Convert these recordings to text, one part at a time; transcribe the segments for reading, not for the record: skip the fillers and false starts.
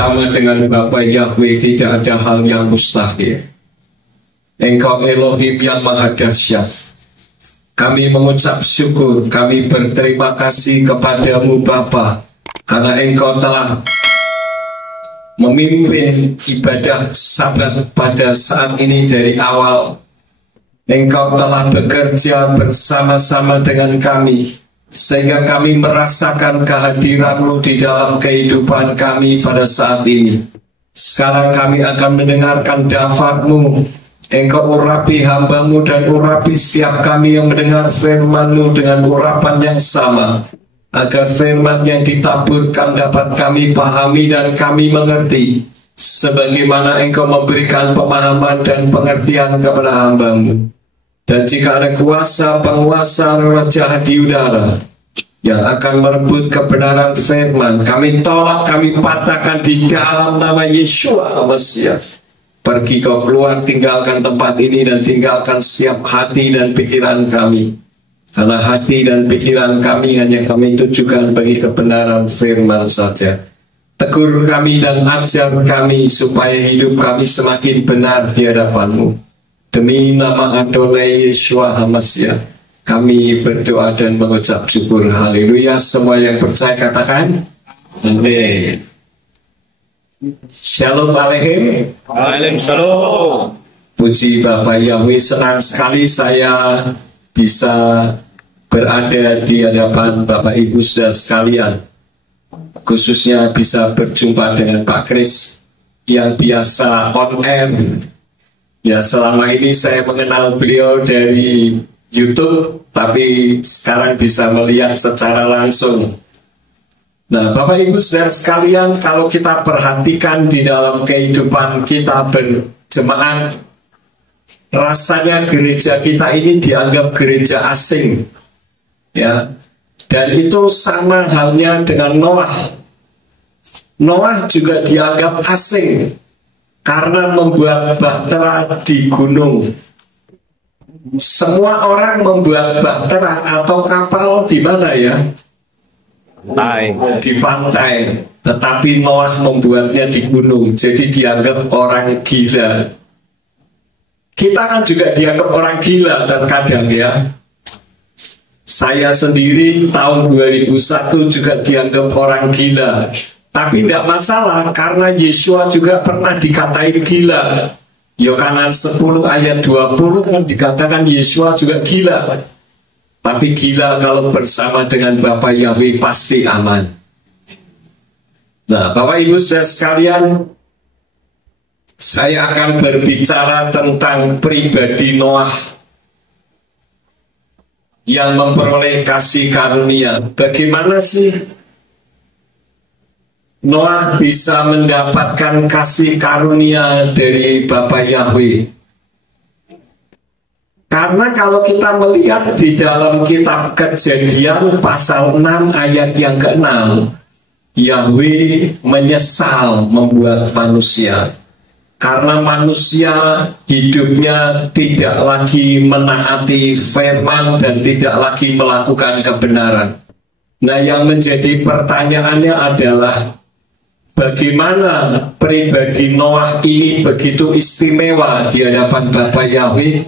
bersama dengan Bapa Yahweh tidak ada hal yang mustahil. Engkau Elohim yang maha dahsyat. Kami mengucap syukur, kami berterima kasih kepadamu Bapa, karena Engkau telah memimpin ibadah Sabat pada saat ini dari awal. Engkau telah bekerja bersama-sama dengan kami, sehingga kami merasakan kehadiran-Mu di dalam kehidupan kami pada saat ini. Sekarang kami akan mendengarkan dafar-Mu. Engkau urapi hamba-Mu dan urapi setiap kami yang mendengar firman-Mu dengan urapan yang sama, agar firman yang ditaburkan dapat kami pahami dan kami mengerti, sebagaimana Engkau memberikan pemahaman dan pengertian kepada hamba-Mu. Dan jika ada kuasa penguasa roh jahat di udara yang akan merebut kebenaran firman, kami tolak, kami patahkan di dalam nama Yeshua Mesias. Pergi kau keluar, tinggalkan tempat ini dan tinggalkan setiap hati dan pikiran kami. Karena hati dan pikiran kami hanya kami tujukan bagi kebenaran firman saja. Tegur kami dan ajar kami supaya hidup kami semakin benar di hadapan-Mu. Demi nama Adonai Yeshua HaMashiach, kami berdoa dan mengucap syukur. Haleluya. Semua yang percaya katakan amin. Shalom aleichem. Waalaikumsalam. Puji Bapak Yahweh, senang sekali saya bisa berada di hadapan Bapak Ibu saudara sekalian, khususnya bisa berjumpa dengan Pak Kris yang biasa on air. Ya, selama ini saya mengenal beliau dari YouTube, tapi sekarang bisa melihat secara langsung. Nah, Bapak Ibu saudara sekalian, kalau kita perhatikan di dalam kehidupan kita berjemaat, rasanya gereja kita ini dianggap gereja asing. Ya, dan itu sama halnya dengan Noah. Noah juga dianggap asing karena membuat bahtera di gunung. Semua orang membuat bahtera atau kapal di mana ya? Di pantai. Tetapi Noah membuatnya di gunung, jadi dianggap orang gila. Kita kan juga dianggap orang gila terkadang ya. Saya sendiri tahun 2001 juga dianggap orang gila. Tapi tidak masalah, karena Yeshua juga pernah dikatain gila. Yohanes 10 ayat 20 kan dikatakan Yeshua juga gila. Tapi gila kalau bersama dengan Bapa Yahweh pasti aman. Nah, Bapak Ibu saudara sekalian, saya akan berbicara tentang pribadi Noah yang memperoleh kasih karunia. Bagaimana sih Noah bisa mendapatkan kasih karunia dari Bapa Yahweh? Karena kalau kita melihat di dalam kitab Kejadian pasal 6 ayat yang ke-6, Yahweh menyesal membuat manusia. Karena manusia hidupnya tidak lagi menaati firman dan tidak lagi melakukan kebenaran. Nah, yang menjadi pertanyaannya adalah, bagaimana pribadi Noah ini begitu istimewa di hadapan Bapa Yahweh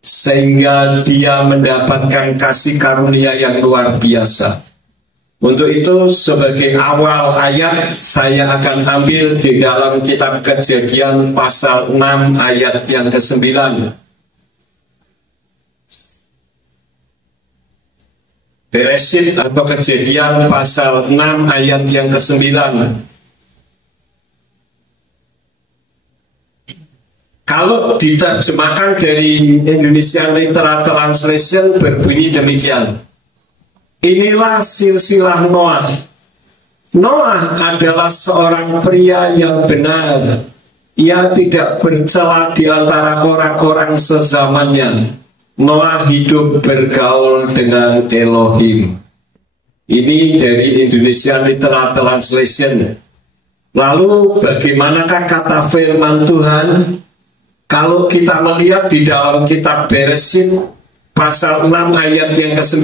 sehingga dia mendapatkan kasih karunia yang luar biasa? Untuk itu, sebagai awal ayat, saya akan ambil di dalam kitab Kejadian pasal 6 ayat yang ke-9. Bereshit atau Kejadian pasal 6 ayat yang ke-9. Kalau diterjemahkan dari Indonesian Literal Translation berbunyi demikian. Inilah silsilah Noah. Noah adalah seorang pria yang benar. Ia tidak bercela di antara orang-orang sezamannya. Noah hidup bergaul dengan Elohim. Ini dari Indonesian Literal Translation. Lalu bagaimanakah kata firman Tuhan? Kalau kita melihat di dalam kitab Bereshit pasal 6 ayat yang ke-9,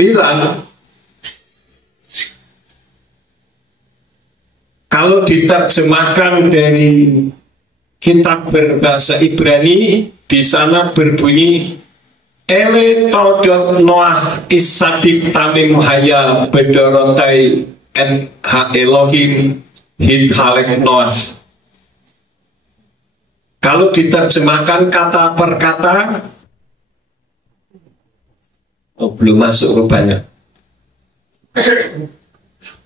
Kalau diterjemahkan dari kitab berbahasa Ibrani, di sana berbunyi Ele todot Noah isadik tamim haya bedorotai en ha Elohim hit halek Noah. Kalau diterjemahkan kata per kata, belum masuk rupanya.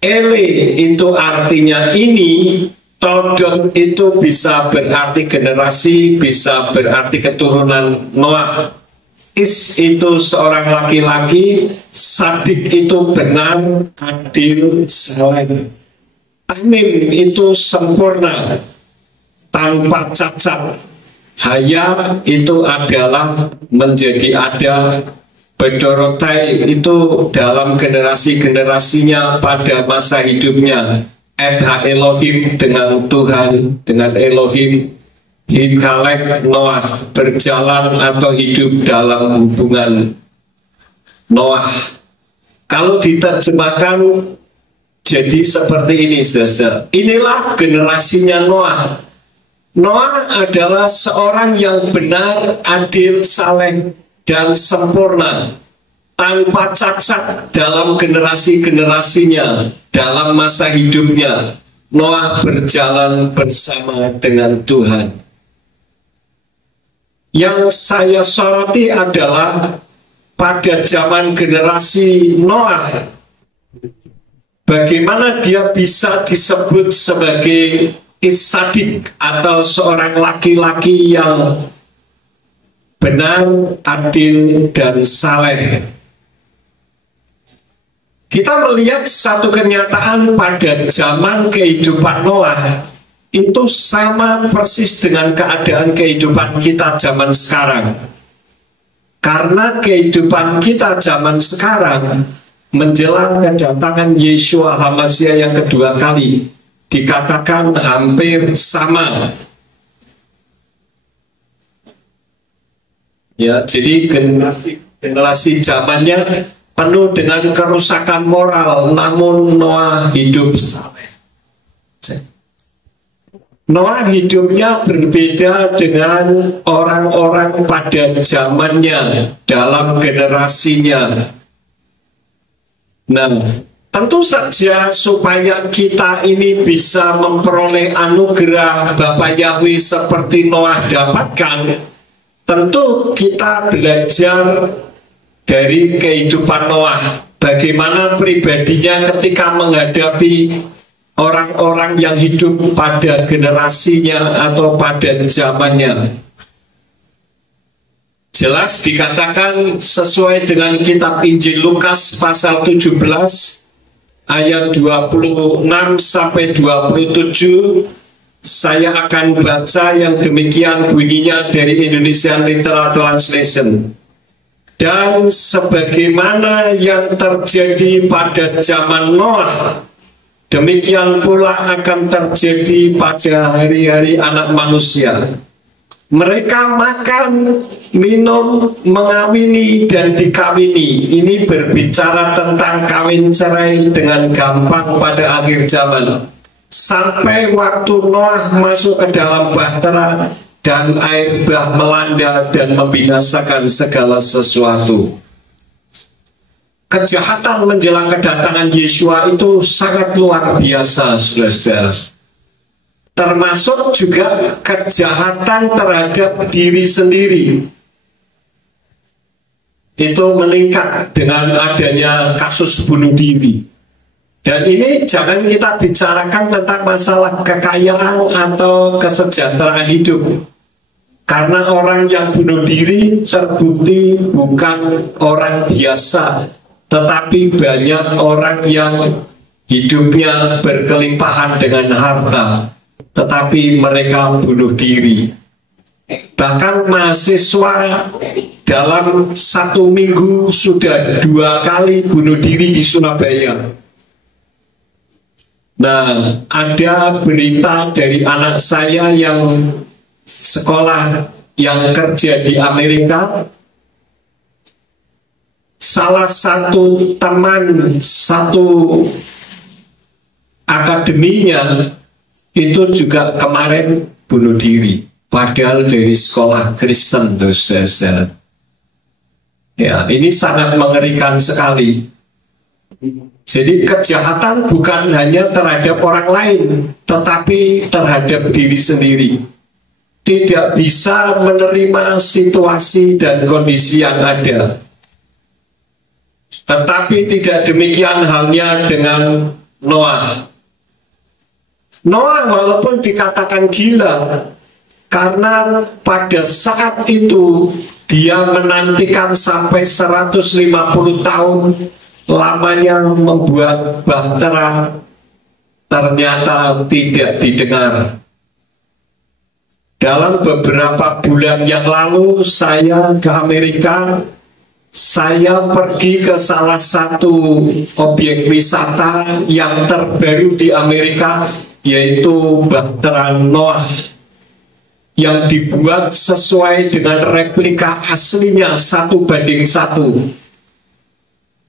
Ele itu artinya ini, todot itu bisa berarti generasi, bisa berarti keturunan Noah. Is itu seorang laki-laki, sadik itu benar, adil, saleh. Tamim itu sempurna, tanpa cacat. Haya itu adalah menjadi ada. Bedorotai itu dalam generasi-generasinya pada masa hidupnya. Edha Elohim dengan Tuhan, dengan Elohim. Hikalek Noah berjalan atau hidup dalam hubungan Noah. Kalau diterjemahkan jadi seperti ini, saudara. Inilah generasinya Noah. Noah adalah seorang yang benar, adil, saleh, dan sempurna, tanpa cacat dalam generasi-generasinya, dalam masa hidupnya. Noah berjalan bersama dengan Tuhan. Yang saya soroti adalah pada zaman generasi Noah, bagaimana dia bisa disebut sebagai isadik atau seorang laki-laki yang benar, adil, dan saleh. Kita melihat satu kenyataan pada zaman kehidupan Noah, itu sama persis dengan keadaan kehidupan kita zaman sekarang. Karena kehidupan kita zaman sekarang menjelang kedatangan Yeshua HaMashiach yang kedua kali dikatakan hampir sama. Ya, jadi generasi zamannya penuh dengan kerusakan moral, namun Noah hidup saleh. Noah hidupnya berbeda dengan orang-orang pada zamannya, dalam generasinya. Nah, tentu saja supaya kita ini bisa memperoleh anugerah Bapa Yahweh seperti Noah dapatkan, tentu kita belajar dari kehidupan Noah. Bagaimana pribadinya ketika menghadapi orang-orang yang hidup pada generasinya atau pada zamannya. Jelas dikatakan sesuai dengan kitab Injil Lukas pasal 17 ayat 26 sampai 27. Saya akan baca yang demikian bunyinya dari Indonesian Literal Translation. Dan sebagaimana yang terjadi pada zaman Noah, demikian pula akan terjadi pada hari-hari anak manusia. Mereka makan, minum, mengawini, dan dikawini. Ini berbicara tentang kawin cerai dengan gampang pada akhir zaman. Sampai waktu Noah masuk ke dalam bahtera dan air bah melanda dan membinasakan segala sesuatu. Kejahatan menjelang kedatangan Yeshua itu sangat luar biasa, saudara-saudara. Termasuk juga kejahatan terhadap diri sendiri. Itu meningkat dengan adanya kasus bunuh diri. Dan ini jangan kita bicarakan tentang masalah kekayaan atau kesejahteraan hidup. Karena orang yang bunuh diri terbukti bukan orang biasa, tetapi banyak orang yang hidupnya berkelimpahan dengan harta, tetapi mereka bunuh diri. Bahkan mahasiswa dalam 1 minggu sudah 2 kali bunuh diri di Surabaya. Nah, ada berita dari anak saya yang sekolah, yang kerja di Amerika. Salah satu teman satu akademinya itu juga kemarin bunuh diri, padahal dari sekolah Kristen, saudara-saudara. Ya, ini sangat mengerikan sekali. Jadi kejahatan bukan hanya terhadap orang lain, tetapi terhadap diri sendiri. Tidak bisa menerima situasi dan kondisi yang ada. Tetapi tidak demikian halnya dengan Noah. Noah walaupun dikatakan gila, karena pada saat itu dia menantikan sampai 150 tahun lamanya membuat bahtera, ternyata tidak didengar. Dalam beberapa bulan yang lalu saya ke Amerika. Saya pergi ke salah satu objek wisata yang terbaru di Amerika, yaitu Bahtera Noah, yang dibuat sesuai dengan replika aslinya 1:1.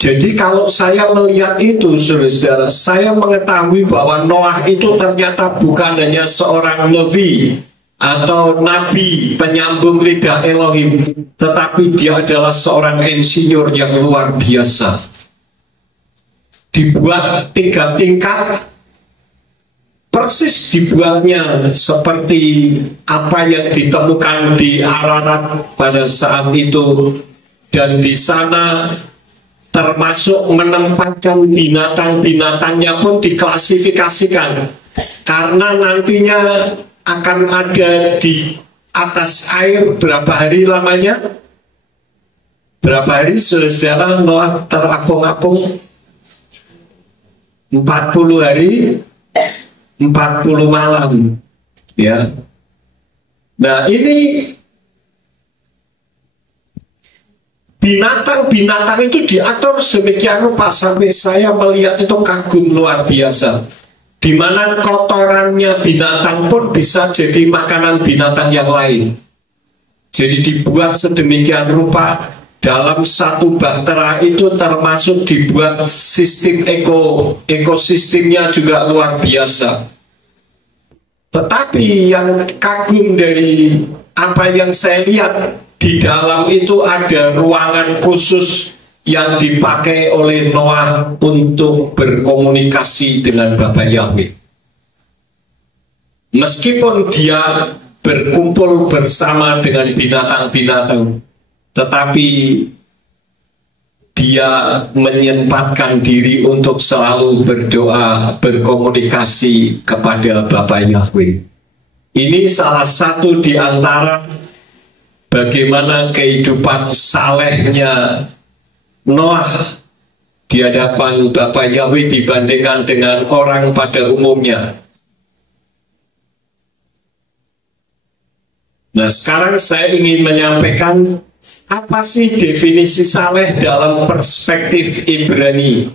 Jadi kalau saya melihat itu, saudara, saya mengetahui bahwa Noah itu ternyata bukan hanya seorang nabi atau nabi penyambung lidah Elohim, tetapi dia adalah seorang insinyur yang luar biasa. Dibuat 3 tingkat, persis dibuatnya seperti apa yang ditemukan di Ararat pada saat itu, dan di sana termasuk menempatkan binatang-binatangnya pun diklasifikasikan, karena nantinya akan ada di atas air berapa hari lamanya? Berapa hari saudara Noah terapung-apung? 40 hari, 40 malam. Ya. Nah, ini binatang-binatang itu diatur sedemikian rupa sampai saya melihat itu kagum luar biasa. Di mana kotorannya binatang pun bisa jadi makanan binatang yang lain. Jadi dibuat sedemikian rupa dalam satu bahtera itu, termasuk dibuat sistem ekosistemnya juga luar biasa. Tetapi yang kagum dari apa yang saya lihat, di dalam itu ada ruangan khusus yang dipakai oleh Noah untuk berkomunikasi dengan Bapa Yahweh. Meskipun dia berkumpul bersama dengan binatang-binatang, tetapi dia menyempatkan diri untuk selalu berdoa, berkomunikasi kepada Bapa Yahweh. Ini salah satu di antara bagaimana kehidupan salehnya Noah di hadapan Bapa Yahweh dibandingkan dengan orang pada umumnya. Nah, sekarang saya ingin menyampaikan apa sih definisi saleh dalam perspektif Ibrani.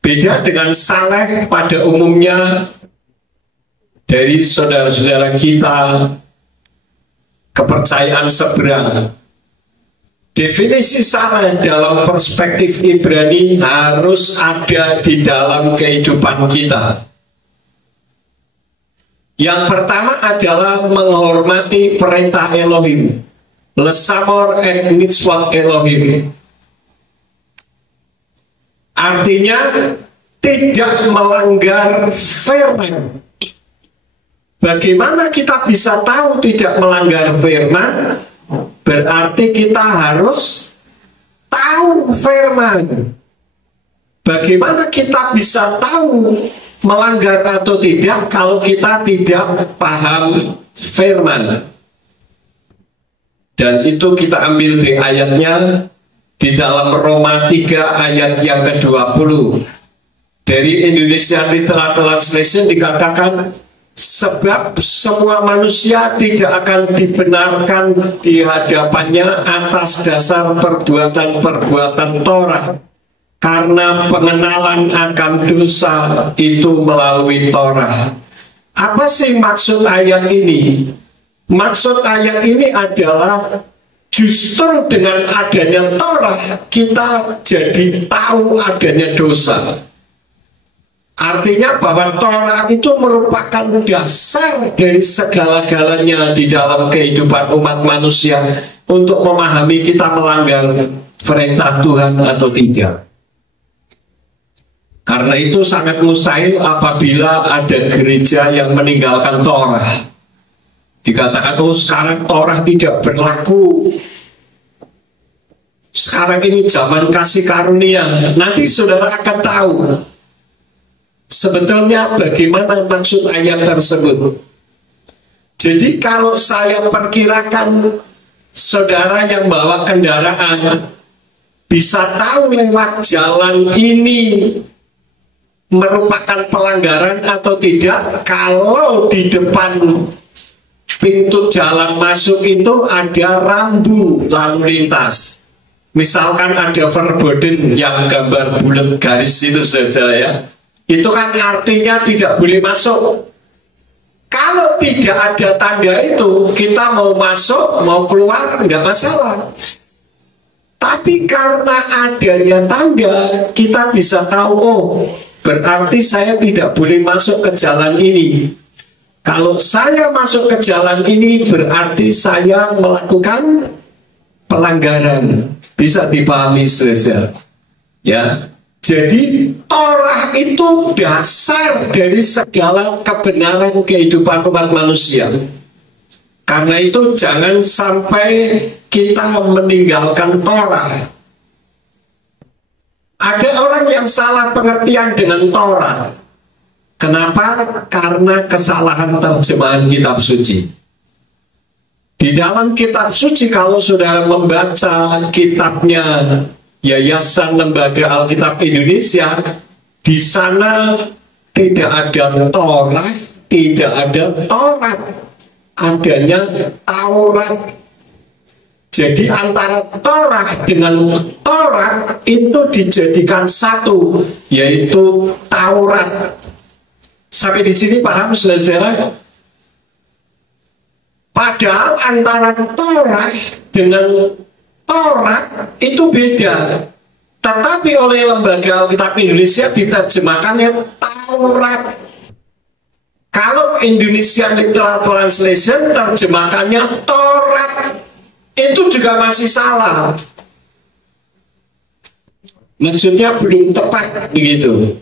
Beda dengan saleh pada umumnya dari saudara-saudara kita kepercayaan seberang. Definisi saleh dalam perspektif Ibrani harus ada di dalam kehidupan kita. Yang pertama adalah menghormati perintah Elohim, lesamor et mitzvot Elohim. Artinya tidak melanggar firman. Bagaimana kita bisa tahu tidak melanggar firman? Berarti kita harus tahu firman. Bagaimana kita bisa tahu melanggar atau tidak kalau kita tidak paham firman? Dan itu kita ambil di ayatnya di dalam Roma 3 ayat yang ke-20. Dari Indonesia Literal Translation dikatakan, sebab semua manusia tidak akan dibenarkan di hadapannya atas dasar perbuatan-perbuatan Torah, karena pengenalan akan dosa itu melalui Torah. Apa sih maksud ayat ini? Maksud ayat ini adalah justru dengan adanya Torah kita jadi tahu adanya dosa. Artinya bahwa Torah itu merupakan dasar dari segala-galanya di dalam kehidupan umat manusia untuk memahami kita melanggar perintah Tuhan atau tidak. Karena itu sangat mustahil apabila ada gereja yang meninggalkan Torah. Dikatakan, oh sekarang Torah tidak berlaku. Sekarang ini zaman kasih karunia. Nanti saudara akan tahu sebetulnya bagaimana maksud ayat tersebut. Jadi kalau saya perkirakan saudara yang bawa kendaraan bisa tahu lewat jalan ini merupakan pelanggaran atau tidak kalau di depan pintu jalan masuk itu ada rambu lalu lintas. Misalkan ada verboden yang gambar bulat garis itu saudara ya. Itu kan artinya tidak boleh masuk. Kalau tidak ada tanda itu, kita mau masuk, mau keluar, nggak masalah. Tapi karena adanya tanda, kita bisa tahu, oh, berarti saya tidak boleh masuk ke jalan ini. Kalau saya masuk ke jalan ini, berarti saya melakukan pelanggaran. Bisa dipahami saja. Ya. Jadi Torah itu dasar dari segala kebenaran kehidupan umat manusia. Karena itu jangan sampai kita meninggalkan Torah. Ada orang yang salah pengertian dengan Torah. Kenapa? Karena kesalahan terjemahan kitab suci. Di dalam kitab suci kalau saudara membaca kitabnya Yayasan Lembaga Alkitab Indonesia, di sana tidak ada Torah, tidak ada Taurat, adanya Taurat. Jadi antara Torah dengan Taurat itu dijadikan satu, yaitu Taurat. Sampai di sini paham saudara? Padahal antara Torah dengan Taurat itu beda, tetapi oleh Lembaga Alkitab Indonesia diterjemahkannya Taurat. Kalau Indonesian Literal Translation terjemahkannya Taurat, itu juga masih salah. Maksudnya belum tepat begitu.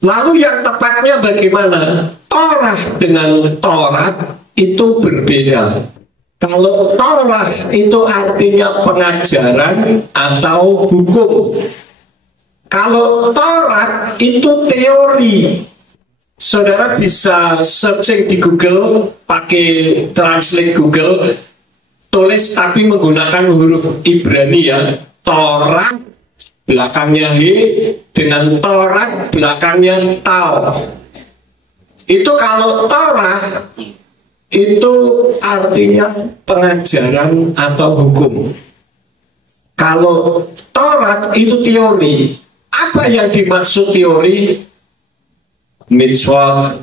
Lalu yang tepatnya bagaimana? Torah dengan Taurat itu berbeda. Kalau Torah itu artinya pengajaran atau hukum. Kalau Taurat itu teori. Saudara bisa searching di Google, pakai translate Google, tulis tapi menggunakan huruf Ibrani ya. Torah belakangnya He dengan Taurat belakangnya Tau. Itu kalau Torah itu artinya pengajaran atau hukum. Kalau Taurat itu teori. Apa yang dimaksud teori? Mitzvah,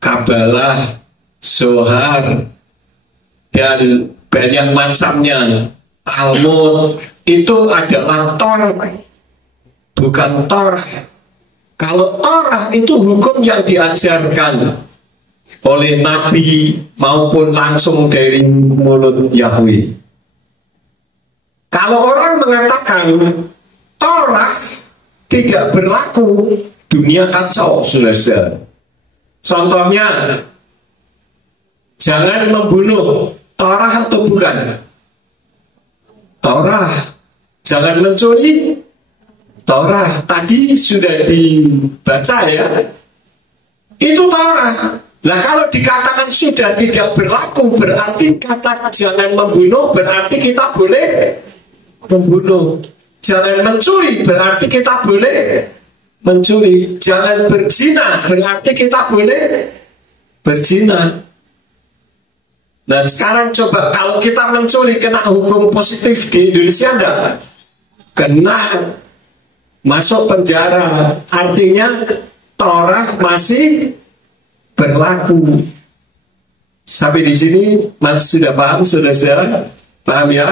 Kabalah, Zohar, dan banyak macamnya. Talmud itu adalah Taurat, bukan Torah. Kalau Torah itu hukum yang diajarkan oleh Nabi maupun langsung dari mulut Yahweh. Kalau orang mengatakan Torah tidak berlaku, dunia kacau, saudara. Contohnya, jangan membunuh. Torah atau bukan? Torah. Jangan mencuri. Torah. Tadi sudah dibaca ya. Itu Torah. Nah kalau dikatakan sudah tidak berlaku, berarti kata jangan membunuh berarti kita boleh membunuh. Jangan mencuri berarti kita boleh mencuri. Jangan berzina berarti kita boleh berzina. Nah sekarang coba kalau kita mencuri kena hukum positif di Indonesia enggak? Kena, masuk penjara. Artinya Torah masih berlaku. Sampai di sini masih sudah paham saudara-saudara? Paham ya?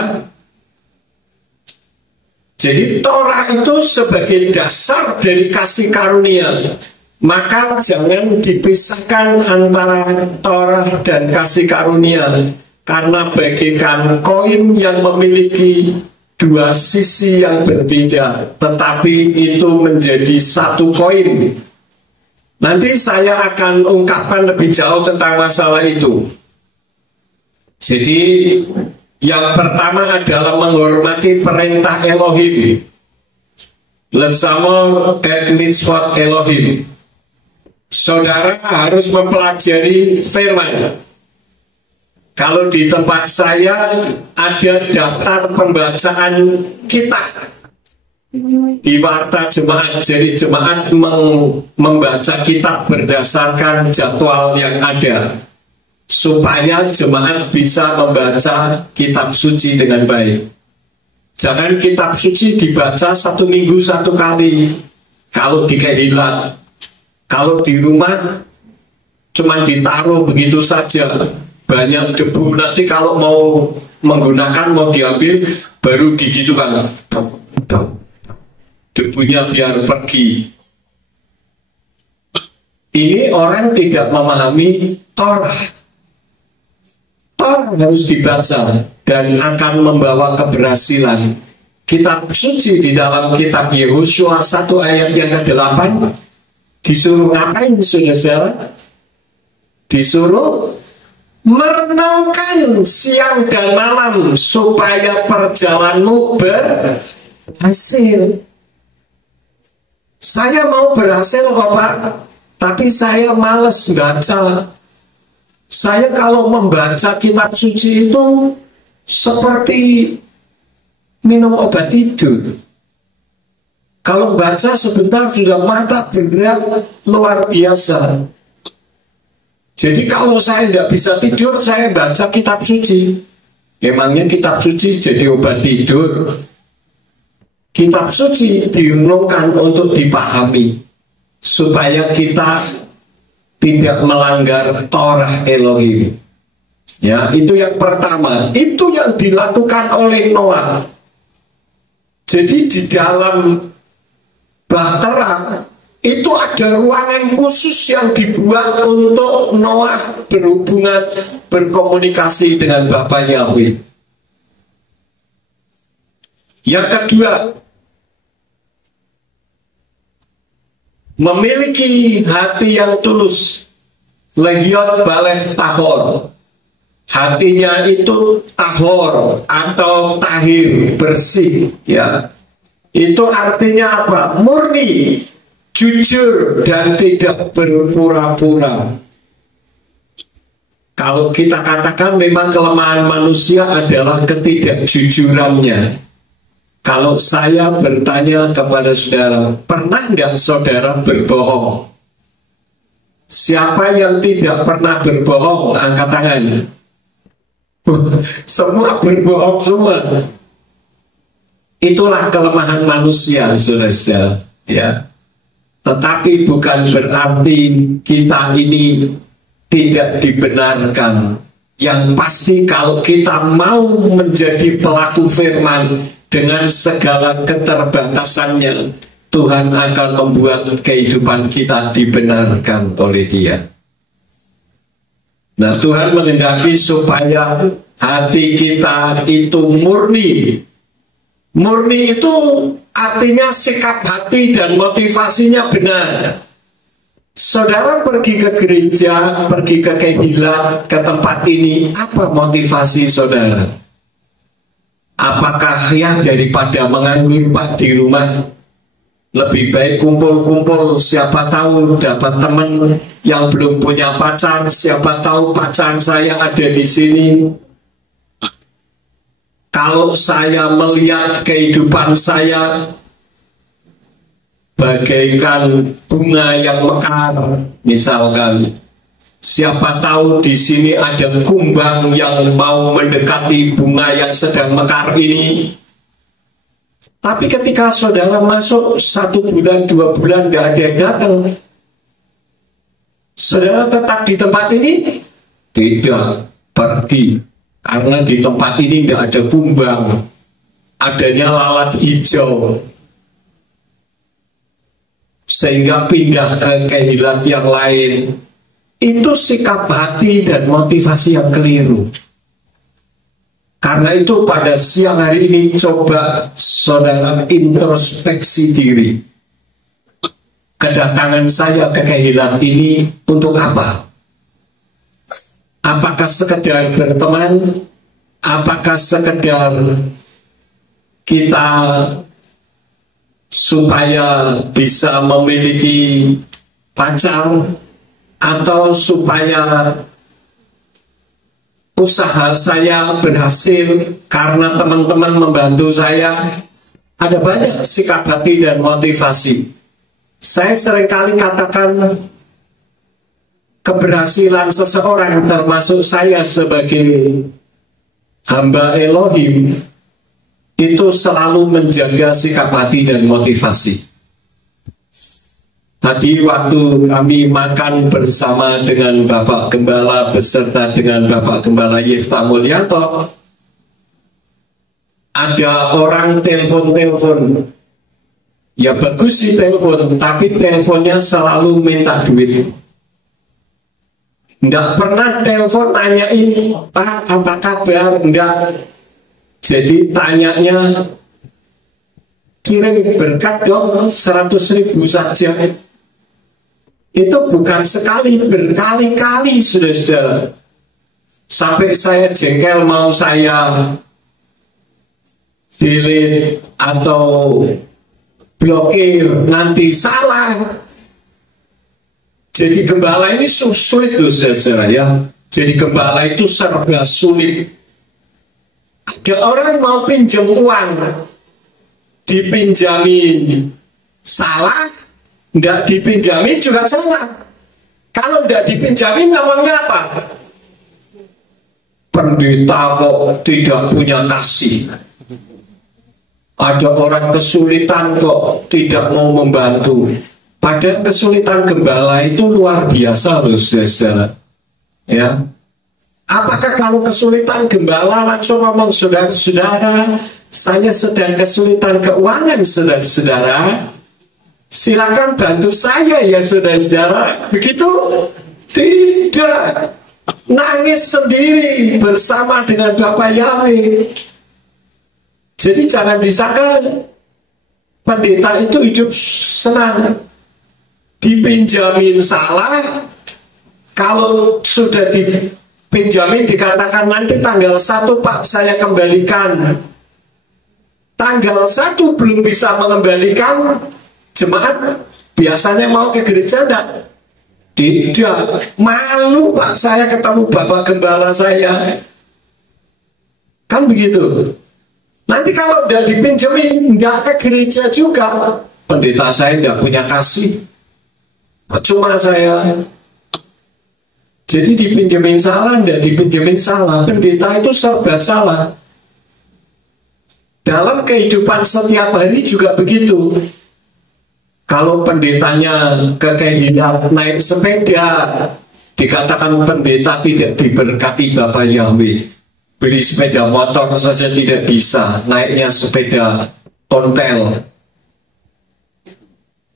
Jadi Torah itu sebagai dasar dari kasih karunia. Maka jangan dipisahkan antara Torah dan kasih karunia. Karena bagaikan koin yang memiliki dua sisi yang berbeda, tetapi itu menjadi satu koin. Nanti saya akan ungkapkan lebih jauh tentang masalah itu. Jadi yang pertama adalah menghormati perintah Elohim. Lesamor et mitzvot Elohim. Saudara harus mempelajari firman. Kalau di tempat saya ada daftar pembacaan kitab di Warta Jemaat. Jadi jemaat membaca kitab berdasarkan jadwal yang ada, supaya jemaat bisa membaca kitab suci dengan baik. Jangan kitab suci dibaca 1 minggu 1 kali. Kalau di kehilat, kalau di rumah cuma ditaruh begitu saja, banyak debu. Nanti kalau mau menggunakan, mau diambil, baru digitu kan, debunya biar pergi. Ini orang tidak memahami Torah. Torah harus dibaca dan akan membawa keberhasilan. Kitab suci di dalam kitab Yehosua 1 ayat yang ke-8 disuruh ngapain, saudara? Disuruh merenungkan siang dan malam supaya perjalananmu berhasil. Saya mau berhasil kok Pak, tapi saya malas baca. Saya kalau membaca kitab suci itu seperti minum obat tidur. Kalau baca sebentar sudah mata berat luar biasa. Jadi kalau saya tidak bisa tidur, saya baca kitab suci. Emangnya kitab suci jadi obat tidur? Kitab suci direnungkan untuk dipahami, supaya kita tidak melanggar Torah Elohim. Ya, itu yang pertama. Itu yang dilakukan oleh Noah. Jadi di dalam Bahtera itu ada ruangan khusus yang dibuat untuk Noah berhubungan, berkomunikasi dengan Bapa Yahweh. Yang kedua, memiliki hati yang tulus. Legiot baleh tahor. Hatinya itu tahor atau tahir, bersih, ya. Itu artinya apa? Murni, jujur, dan tidak berpura-pura. Kalau kita katakan memang kelemahan manusia adalah ketidakjujurannya. Kalau saya bertanya kepada saudara, pernah nggak saudara berbohong? Siapa yang tidak pernah berbohong? Angkat tangan. Semua berbohong semua. Itulah kelemahan manusia, saudara-saudara. Ya. Tetapi bukan berarti kita ini tidak dibenarkan. Yang pasti kalau kita mau menjadi pelaku firman dengan segala keterbatasannya, Tuhan akan membuat kehidupan kita dibenarkan oleh Dia. Nah, Tuhan menghendaki supaya hati kita itu murni. Murni itu artinya sikap hati dan motivasinya benar. Saudara pergi ke gereja, pergi ke kehilat, ke tempat ini, apa motivasi saudara? Apakah yang daripada menganggur Pak di rumah, lebih baik kumpul-kumpul, siapa tahu dapat teman yang belum punya pacar, siapa tahu pacar saya ada di sini. Kalau saya melihat kehidupan saya bagaikan bunga yang mekar, misalkan, siapa tahu di sini ada kumbang yang mau mendekati bunga yang sedang mekar ini. Tapi ketika saudara masuk 1 bulan, 2 bulan tidak ada yang datang, saudara tetap di tempat ini? Tidak, pergi. Karena di tempat ini tidak ada kumbang. adanya lalat hijau, sehingga pindah ke kehilat yang lain. Itu sikap hati dan motivasi yang keliru. Karena itu pada siang hari ini coba saudara introspeksi diri. Kedatangan saya ke kehilat ini untuk apa? Apakah sekedar berteman? Apakah sekedar kita supaya bisa memiliki pacar, atau supaya usaha saya berhasil karena teman-teman membantu saya? Ada banyak sikap hati dan motivasi. Saya seringkali katakan keberhasilan seseorang, termasuk saya sebagai hamba Elohim, itu selalu menjaga sikap hati dan motivasi. Tadi waktu kami makan bersama dengan Bapak Gembala beserta dengan Bapak Gembala Yefta Mulyanto, ada orang telepon. Ya bagus sih telepon, tapi teleponnya selalu minta duit. Nggak pernah telepon nanyain, Pak apa kabar, enggak. Jadi tanyanya, kirim berkat dong 100.000 saja. Itu bukan sekali, berkali-kali sudah. Sampai saya jengkel, mau saya delete atau blokir, nanti salah. Jadi gembala ini sulit loh saudara ya. Jadi gembala itu serba sulit. Ada orang mau pinjam uang, dipinjamin salah, nggak dipinjamin juga salah. Kalau nggak dipinjamin ngomongnya apa? Pendeta kok tidak punya kasih. Ada orang kesulitan kok tidak mau membantu. Padahal kesulitan gembala itu luar biasa loh saudara. Ya. Apakah kalau kesulitan gembala langsung ngomong, saudara-saudara, saya sedang kesulitan keuangan, saudara-saudara, silakan bantu saya ya saudara-saudara. Begitu? Tidak. Nangis sendiri bersama dengan Bapak Yahweh. Jadi jangan disangka pendeta itu hidup senang. Dipinjamin salah, kalau sudah dipinjamin dikatakan nanti tanggal 1 Pak saya kembalikan. Tanggal 1 belum bisa mengembalikan, jemaat biasanya mau ke gereja enggak? Tidak. Malu Pak saya ketemu Bapak Gembala saya. Kan begitu. Nanti kalau udah dipinjemin enggak ke gereja juga. Pendeta saya enggak punya kasih. Percuma saya. Jadi dipinjemin salah, enggak dipinjemin salah. Pendeta itu serba salah. Dalam kehidupan setiap hari juga begitu. Kalau pendetanya ke kehidupan naik sepeda, dikatakan pendeta tidak diberkati Bapak Yahweh. Beli sepeda motor saja tidak bisa, naiknya sepeda ontel.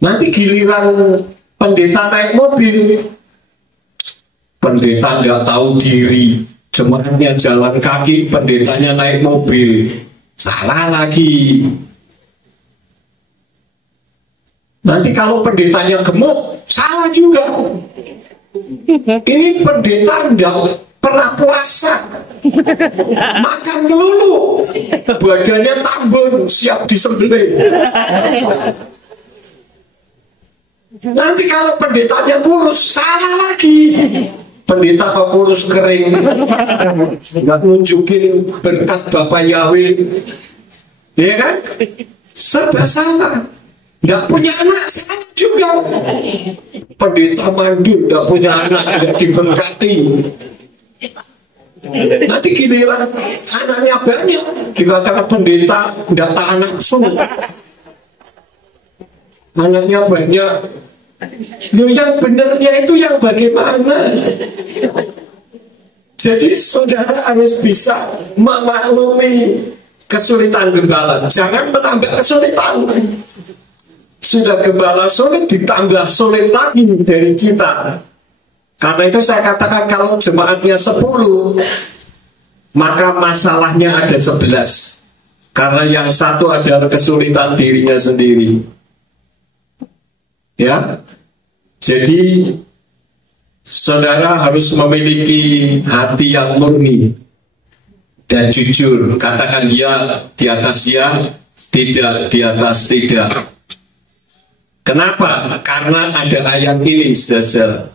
Nanti giliran pendeta naik mobil, pendeta nggak tahu diri, jemaatnya jalan kaki, pendetanya naik mobil, salah lagi. Nanti kalau pendetanya gemuk, salah juga. Ini pendeta nggak pernah puasa, makan melulu, badannya tambun, siap disembelih. Nanti kalau pendetanya kurus, salah lagi. Pendeta kok kurus kering, nggak nunjukin berkat Bapak Yahweh, ya kan? Serba salah. Nggak punya anak, salah juga. Pendeta mandul, nggak punya anak, nggak diberkati. Nanti giliran anaknya banyak, dikatakan pendeta nggak tahan nafsu. Anaknya banyak. Loh, yang benernya itu yang bagaimana? Jadi saudara harus bisa memaklumi kesulitan gembala, jangan menambah kesulitan. Sudah gembala sulit, ditambah sulit lagi dari kita. Karena itu saya katakan kalau jemaatnya 10, maka masalahnya ada 11. Karena yang satu adalah kesulitan dirinya sendiri. Ya, jadi saudara harus memiliki hati yang murni dan jujur. Katakan ya di atas ya, tidak di atas tidak. Kenapa? Karena ada ayat ini, saudara.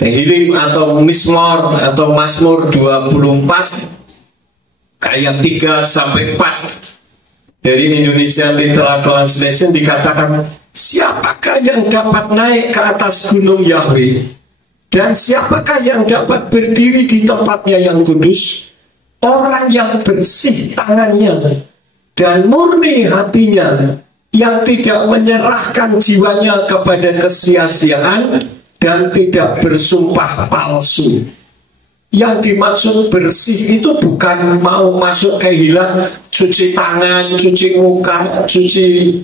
Tehillim atau Mismor atau Mazmur 24 ayat 3 sampai 4 dari Indonesia Literal Translation dikatakan, siapakah yang dapat naik ke atas gunung Yahweh, dan siapakah yang dapat berdiri di tempatnya yang kudus? Orang yang bersih tangannya dan murni hatinya, yang tidak menyerahkan jiwanya kepada kesia-siaan dan tidak bersumpah palsu. Yang dimaksud bersih itu bukan mau masuk ke hilang, cuci tangan, cuci muka, cuci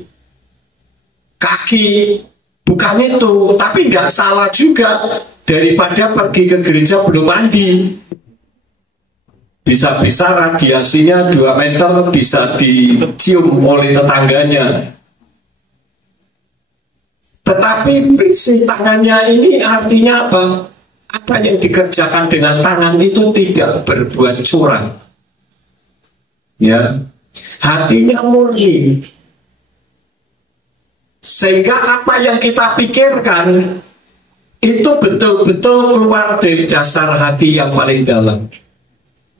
kaki, bukan itu. Tapi nggak salah juga daripada pergi ke gereja belum mandi. Bisa-bisa radiasinya 2 meter bisa dicium oleh tetangganya. Tetapi bersih tangannya ini artinya apa? Apa yang dikerjakan dengan tangan itu tidak berbuat curang. Ya, hatinya murni. Sehingga apa yang kita pikirkan itu betul-betul keluar dari dasar hati yang paling dalam.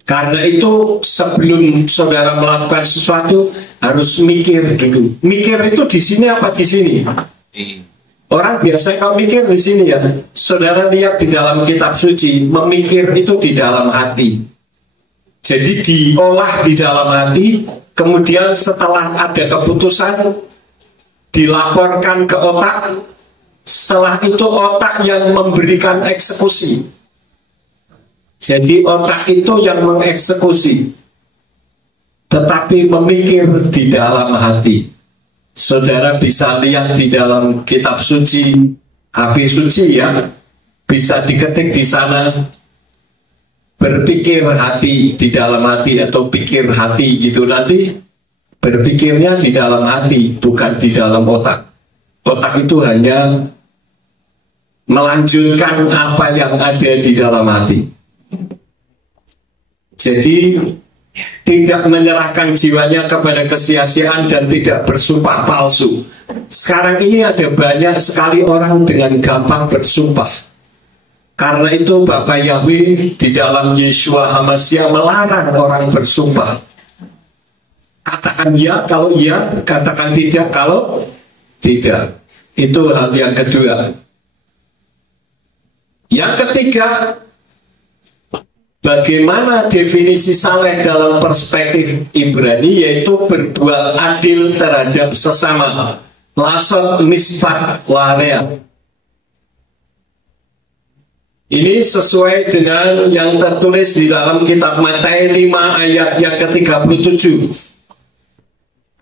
Karena itu sebelum saudara melakukan sesuatu harus mikir dulu. Mikir itu di sini apa di sini? Orang biasa kalau mikir di sini ya, saudara lihat di dalam kitab suci, memikir itu di dalam hati. Jadi diolah di dalam hati, kemudian setelah ada keputusan, dilaporkan ke otak, setelah itu otak yang memberikan eksekusi. Jadi otak itu yang mengeksekusi, tetapi memikir di dalam hati. Saudara bisa lihat di dalam kitab suci, HP suci ya, bisa diketik di sana, berpikir hati di dalam hati atau pikir hati gitu. Nanti berpikirnya di dalam hati, bukan di dalam otak. Otak itu hanya melanjutkan apa yang ada di dalam hati. Jadi tidak menyerahkan jiwanya kepada kesia-siaan dan tidak bersumpah palsu. Sekarang ini ada banyak sekali orang dengan gampang bersumpah. Karena itu Bapak Yahweh di dalam Yeshua HaMashiach melarang orang bersumpah. Katakan ya kalau iya, katakan tidak kalau tidak. Itu hal yang kedua. Yang ketiga, bagaimana definisi saleh dalam perspektif Ibrani, yaitu berbuat adil terhadap sesama. Lasot mispat lalea. Ini sesuai dengan yang tertulis di dalam kitab Matius 5 ayat yang ke-37.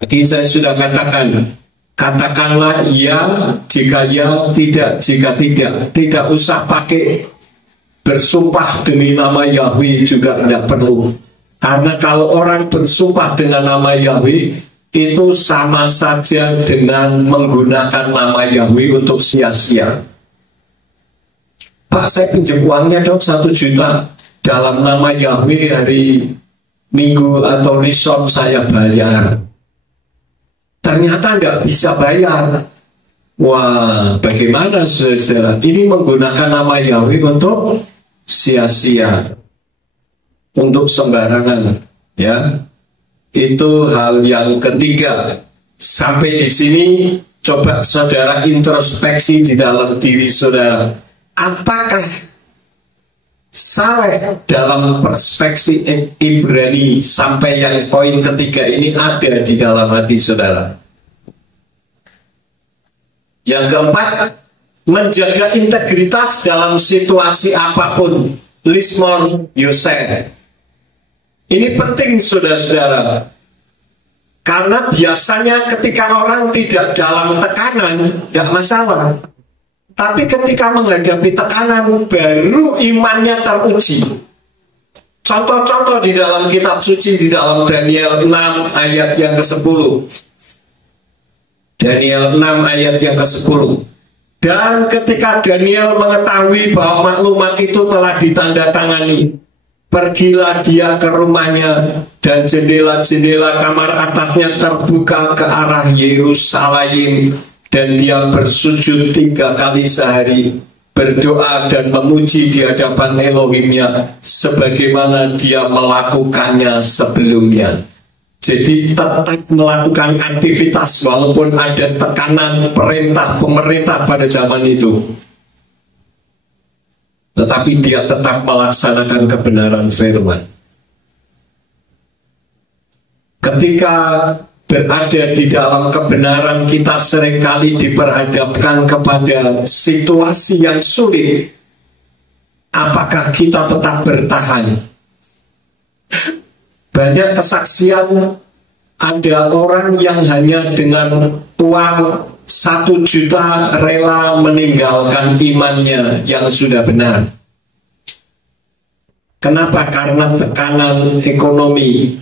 Tadi saya sudah katakan, katakanlah ya jika ya, tidak jika tidak. Tidak usah pakai bersumpah demi nama Yahweh juga tidak perlu. Karena kalau orang bersumpah dengan nama Yahweh, itu sama saja dengan menggunakan nama Yahweh untuk sia-sia. Pak, saya pinjam uangnya dong 1 juta. Dalam nama Yahweh hari Minggu atau Rishon saya bayar. Ternyata nggak bisa bayar. Wah, bagaimana saudara? Ini menggunakan nama Yahweh untuk sia-sia, untuk sembarangan, ya. Itu hal yang ketiga. Sampai di sini coba saudara introspeksi di dalam diri saudara. Apakah saleh dalam perspektif Ibrani sampai yang poin ketiga ini ada di dalam hati saudara? Yang keempat, menjaga integritas dalam situasi apapun. Lismon Yosef. Ini penting saudara-saudara, karena biasanya ketika orang tidak dalam tekanan, tidak masalah. Tapi ketika menghadapi tekanan, baru imannya teruji. Contoh-contoh di dalam kitab suci, di dalam Daniel 6 ayat yang ke-10. Daniel 6 ayat yang ke-10. Dan ketika Daniel mengetahui bahwa maklumat itu telah ditandatangani, pergilah dia ke rumahnya, dan jendela-jendela kamar atasnya terbuka ke arah Yerusalem, dan dia bersujud 3 kali sehari, berdoa dan memuji di hadapan Elohimnya, sebagaimana dia melakukannya sebelumnya. Jadi tetap melakukan aktivitas walaupun ada tekanan perintah pemerintah pada zaman itu. Tetapi dia tetap melaksanakan kebenaran firman. Ketika berada di dalam kebenaran, kita seringkali diperhadapkan kepada situasi yang sulit. Apakah kita tetap bertahan? Banyak kesaksian, ada orang yang hanya dengan uang 1 juta rela meninggalkan imannya yang sudah benar. Kenapa? Karena tekanan ekonomi.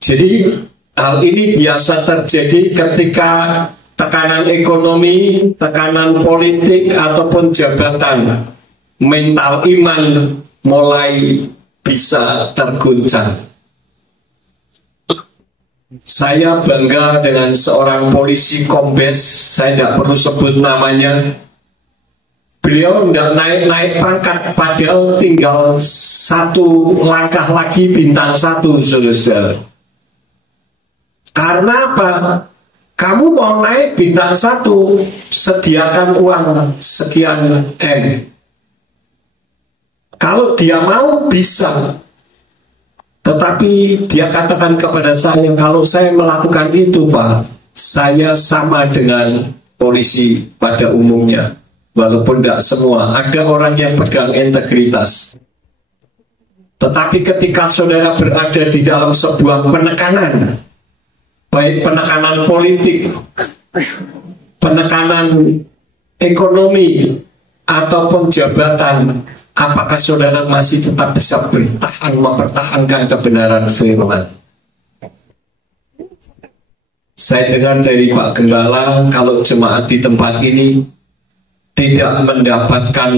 Jadi hal ini biasa terjadi ketika tekanan ekonomi, tekanan politik ataupun jabatan. Mental iman mulai bisa terguncang. Saya bangga dengan seorang polisi kombes, saya tidak perlu sebut namanya. Beliau tidak naik-naik pangkat, padahal tinggal 1 langkah lagi bintang 1, saudara. Karena apa? Kamu mau naik bintang 1, sediakan uang sekian M. Kalau dia mau bisa. Tetapi dia katakan kepada saya, kalau saya melakukan itu Pak, saya sama dengan polisi pada umumnya. Walaupun tidak semua, ada orang yang pegang integritas. Tetapi ketika saudara berada di dalam sebuah penekanan, baik penekanan politik, penekanan ekonomi, ataupun jabatan, apakah saudara masih tetap bisa bertahan, mempertahankan kebenaran firman? Saya dengar dari Pak Gembala, kalau jemaat di tempat ini tidak mendapatkan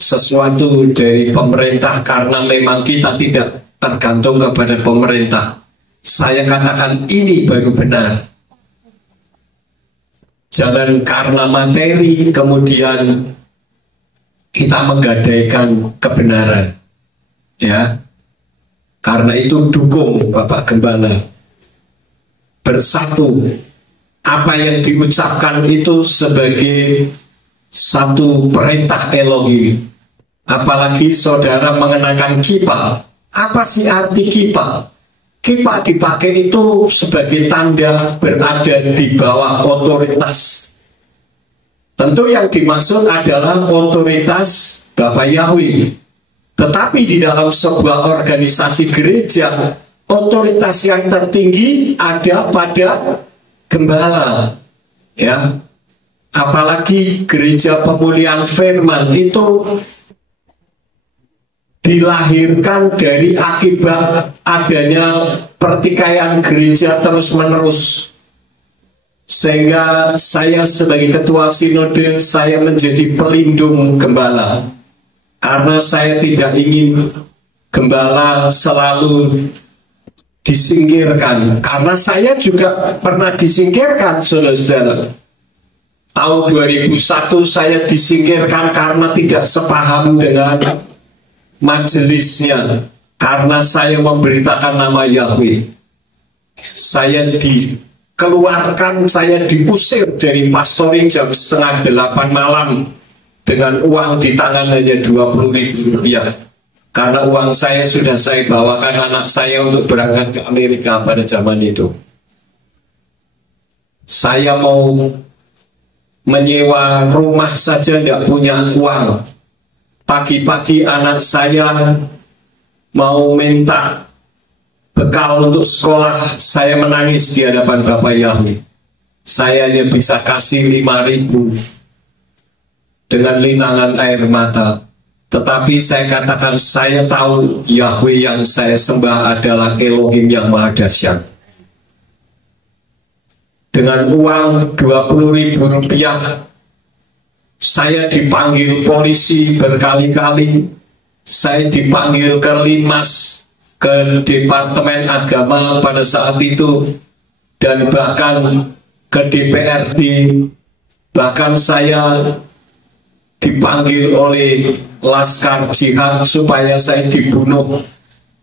sesuatu dari pemerintah karena memang kita tidak tergantung kepada pemerintah. Saya katakan ini baru benar. Jangan karena materi kemudian kita menggadaikan kebenaran, ya. Karena itu dukung Bapak Gembala, bersatu. Apa yang diucapkan itu sebagai satu perintah Elohim. Apalagi saudara mengenakan kippah. Apa sih arti kippah? Kippah dipakai itu sebagai tanda berada di bawah otoritas. Tentu yang dimaksud adalah otoritas Bapak Yahweh. Tetapi di dalam sebuah organisasi gereja, otoritas yang tertinggi ada pada gembala, ya. Apalagi gereja pemulihan firman itu dilahirkan dari akibat adanya pertikaian gereja terus-menerus. Sehingga saya sebagai ketua sinode, saya menjadi pelindung gembala. Karena saya tidak ingin gembala selalu disingkirkan. Karena saya juga pernah disingkirkan, saudara-saudara. Tahun 2001 saya disingkirkan karena tidak sepaham dengan majelisnya. Karena saya memberitakan nama Yahweh. Saya dikeluarkan, saya diusir dari pastoring jam 7:30 malam dengan uang di tangan hanya 20.000 rupiah. Karena uang saya sudah saya bawakan anak saya untuk berangkat ke Amerika pada zaman itu. Saya mau menyewa rumah saja tidak punya uang. Pagi-pagi anak saya mau minta bekal untuk sekolah, saya menangis di hadapan Bapak Yahweh. Saya hanya bisa kasih 5.000 dengan linangan air mata. Tetapi saya katakan, saya tahu Yahweh yang saya sembah adalah Elohim yang Maha Dahsyat. Dengan uang 20.000 rupiah, saya dipanggil polisi berkali-kali. Saya dipanggil ke Linmas, ke Departemen Agama pada saat itu, dan bahkan ke DPRD. Bahkan saya dipanggil oleh Laskar Jihad supaya saya dibunuh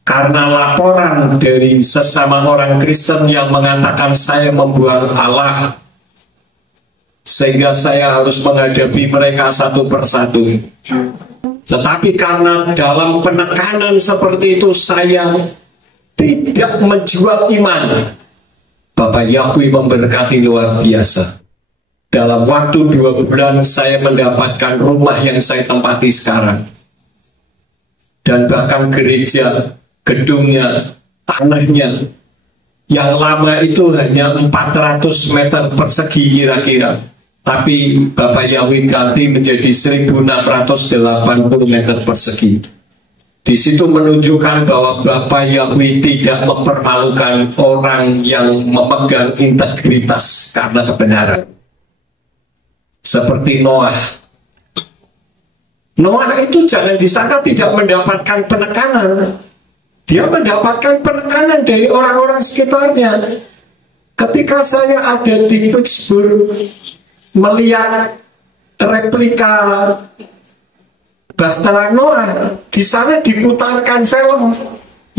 karena laporan dari sesama orang Kristen yang mengatakan saya membuang Allah, sehingga saya harus menghadapi mereka satu persatu. Tetapi karena dalam penekanan seperti itu saya tidak menjual iman, Bapak Yahweh memberkati luar biasa. Dalam waktu 2 bulan saya mendapatkan rumah yang saya tempati sekarang. Dan bahkan gereja, gedungnya, tanahnya yang lama itu hanya 400 meter persegi kira-kira. Tapi Bapak Yahweh ganti menjadi 1.680 meter persegi. Di situ menunjukkan bahwa Bapak Yahweh tidak mempermalukan orang yang memegang integritas karena kebenaran. Seperti Noah. Noah itu jangan disangka tidak mendapatkan penekanan. Dia mendapatkan penekanan dari orang-orang sekitarnya. Ketika saya ada di Pittsburgh melihat replika Bahtera Noah, di sana diputarkan film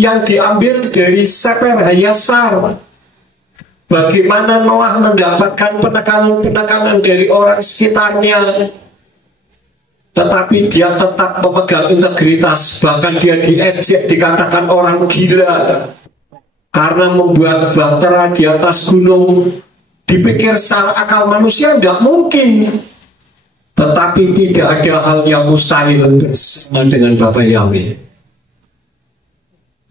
yang diambil dari Sefer Hayasar. Bagaimana Noah mendapatkan penekanan dari orang sekitarnya, tetapi dia tetap memegang integritas. Bahkan dia diejek, dikatakan orang gila karena membuat bahtera di atas gunung. Dipikir secara akal manusia tidak mungkin, tetapi tidak ada hal yang mustahil bersama dengan Bapak Yahweh.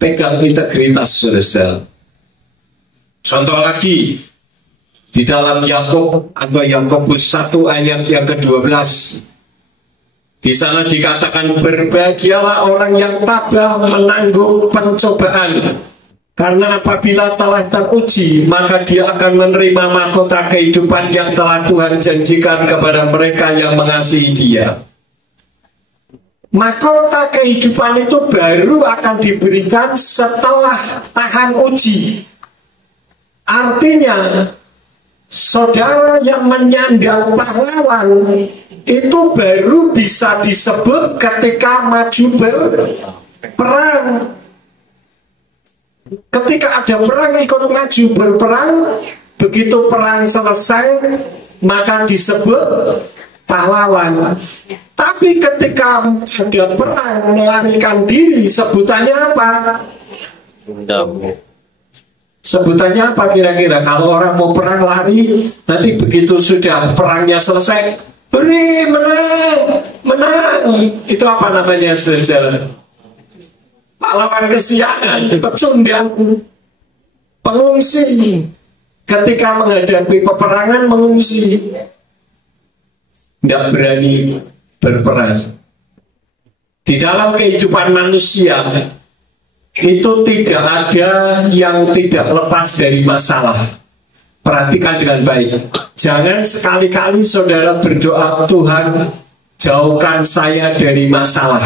Pegang integritas, saudara. Contoh lagi, di dalam Yakub atau Yakobus 1 ayat yang ke-12, di sana dikatakan, berbahagialah orang yang tabah menanggung pencobaan, karena apabila telah teruji, maka dia akan menerima mahkota kehidupan yang telah Tuhan janjikan kepada mereka yang mengasihi Dia. Mahkota kehidupan itu baru akan diberikan setelah tahan uji. Artinya, saudara yang menyandang pahlawan itu baru bisa disebut ketika maju berperang. Ketika ada perang ikut maju berperang, begitu perang selesai maka disebut pahlawan. Tapi ketika ada perang melarikan diri, sebutannya apa? Sebutannya apa kira-kira? Kalau orang mau perang lari, nanti begitu sudah perangnya selesai, beri menang. Itu apa namanya, saudara? Pahlawan kesiangan, pecundang, pengungsi. Ketika menghadapi peperangan mengungsi, tidak berani berperang. Di dalam kehidupan manusia itu tidak ada yang tidak lepas dari masalah. Perhatikan dengan baik. Jangan sekali-kali saudara berdoa, Tuhan jauhkan saya dari masalah.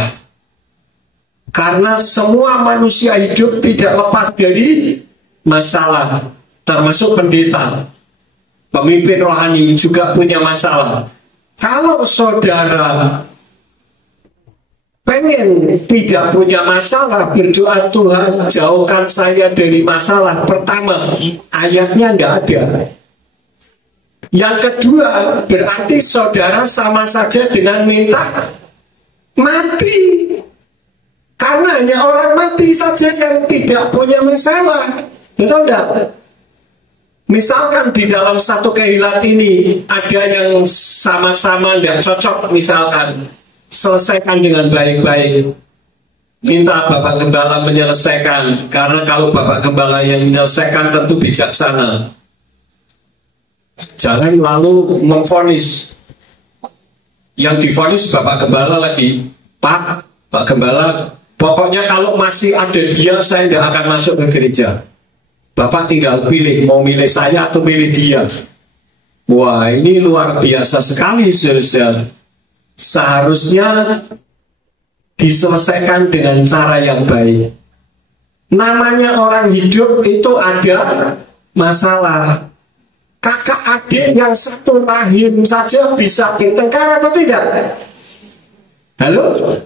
Karena semua manusia hidup tidak lepas dari masalah. Termasuk pendeta, pemimpin rohani juga punya masalah. Kalau saudara pengen tidak punya masalah, berdoa, Tuhan jauhkan saya dari masalah. Pertama, ayatnya tidak ada. Yang kedua, berarti saudara sama saja dengan minta mati. Karena hanya orang mati saja yang tidak punya masalah. Betul tidak? Misalkan di dalam satu kehilangan ini ada yang sama-sama tidak cocok, misalkan selesaikan dengan baik-baik. minta Bapak Gembala menyelesaikan, karena kalau Bapak Gembala yang menyelesaikan tentu bijaksana. Jangan lalu memvonis. Yang divonis Bapak Gembala lagi, Pak Gembala, pokoknya kalau masih ada dia, saya tidak akan masuk ke gereja. Bapak tinggal pilih, mau milih saya atau milih dia. Wah, ini luar biasa sekali, saudara. Seharusnya diselesaikan dengan cara yang baik. Namanya orang hidup itu ada masalah. Kakak adik yang satu rahim saja bisa bertengkar atau tidak? Halo?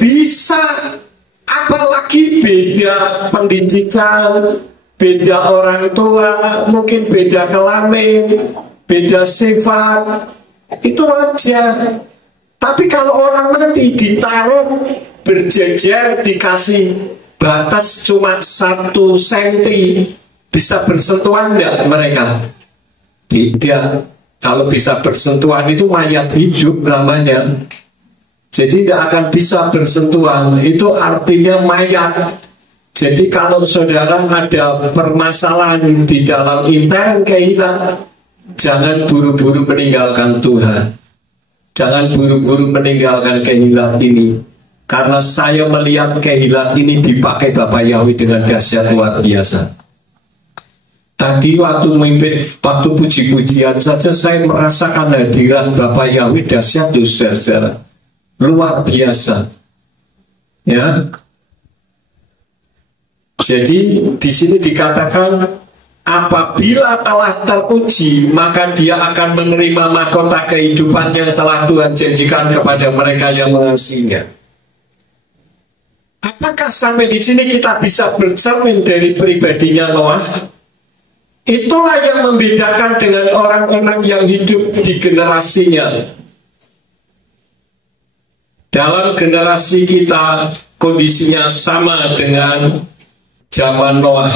Bisa. Apalagi beda pendidikan, beda orang tua, mungkin beda kelamin, beda sifat. Itu wajar. Tapi kalau orang mati ditaruh berjejer, dikasih batas cuma 1 senti, bisa bersentuhan enggak mereka? Tidak. Kalau bisa bersentuhan itu mayat hidup namanya. Jadi tidak akan bisa bersentuhan. Itu artinya mayat. Jadi kalau saudara ada permasalahan di dalam intern kehilangan, jangan buru-buru meninggalkan Tuhan. Jangan buru-buru meninggalkan kehilangan ini. Karena saya melihat kehilangan ini dipakai Bapak Yahweh dengan dahsyat luar biasa. Tadi waktu memimpin, waktu puji-pujian saja saya merasakan hadirat Bapak Yahweh dahsyat, saudara. Luar biasa. Ya. Jadi di sini dikatakan apabila telah teruji, maka dia akan menerima mahkota kehidupan yang telah Tuhan janjikan kepada mereka yang mengasihinya. Apakah sampai di sini kita bisa bercermin dari pribadinya Noah? Itulah yang membedakan dengan orang-orang yang hidup di generasinya. Dalam generasi kita kondisinya sama dengan zaman Noah.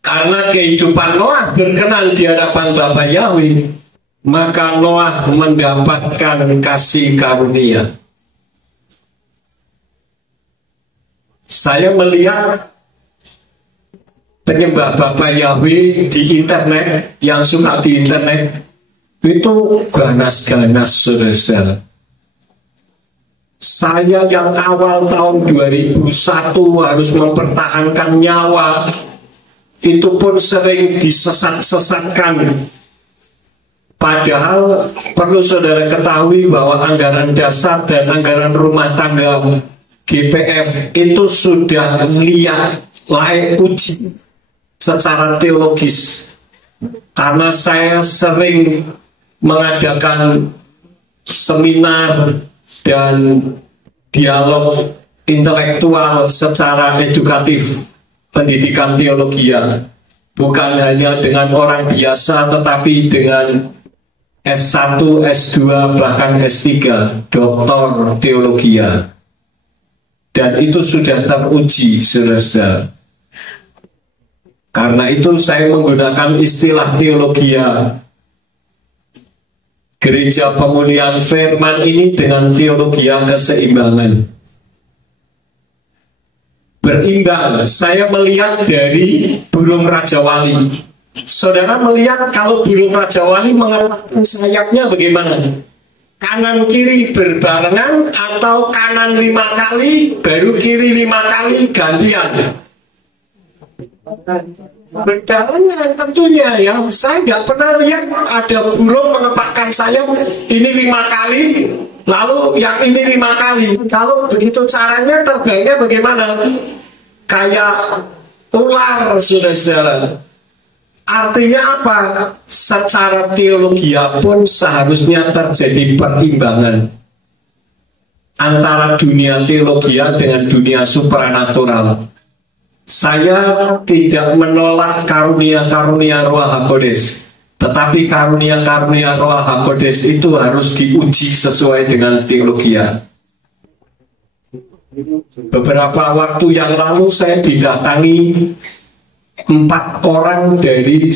Karena kehidupan Noah berkenan di hadapan Bapa Yahweh, maka Noah mendapatkan kasih karunia. Saya melihat penyembah Bapa Yahweh di internet, yang suka di internet, itu ganas-ganas, saudara. Saya yang awal tahun 2001 harus mempertahankan nyawa, itu pun sering disesat-sesatkan. Padahal perlu saudara ketahui bahwa anggaran dasar dan anggaran rumah tangga GPF itu sudah layak uji secara teologis. Karena saya sering mengadakan seminar dan dialog intelektual secara edukatif pendidikan teologi, bukan hanya dengan orang biasa tetapi dengan S1, S2, bahkan S3, doktor teologi. Dan itu sudah teruji, saudara. Karena itu saya menggunakan istilah teologi. Gereja Pemulihan Firman ini dengan teologi keseimbangan. Berimbang, saya melihat dari burung Raja Wali. Saudara melihat kalau burung Raja Wali mengeluarkan sayapnya bagaimana? Kanan kiri berbarengan atau kanan 5 kali baru kiri 5 kali gantian? Berbarengan tentunya ya. Saya nggak pernah lihat ada burung mengepakkan sayap ini 5 kali lalu yang ini 5 kali. Kalau begitu caranya terbangnya bagaimana? Kayak ular, saudara. Artinya apa? Secara teologi pun seharusnya terjadi perimbangan antara dunia teologi dengan dunia supranatural. Saya tidak menolak karunia-karunia Roh HaKodes, tetapi karunia-karunia Roh HaKodes itu harus diuji sesuai dengan teologi. Beberapa waktu yang lalu saya didatangi 4 orang dari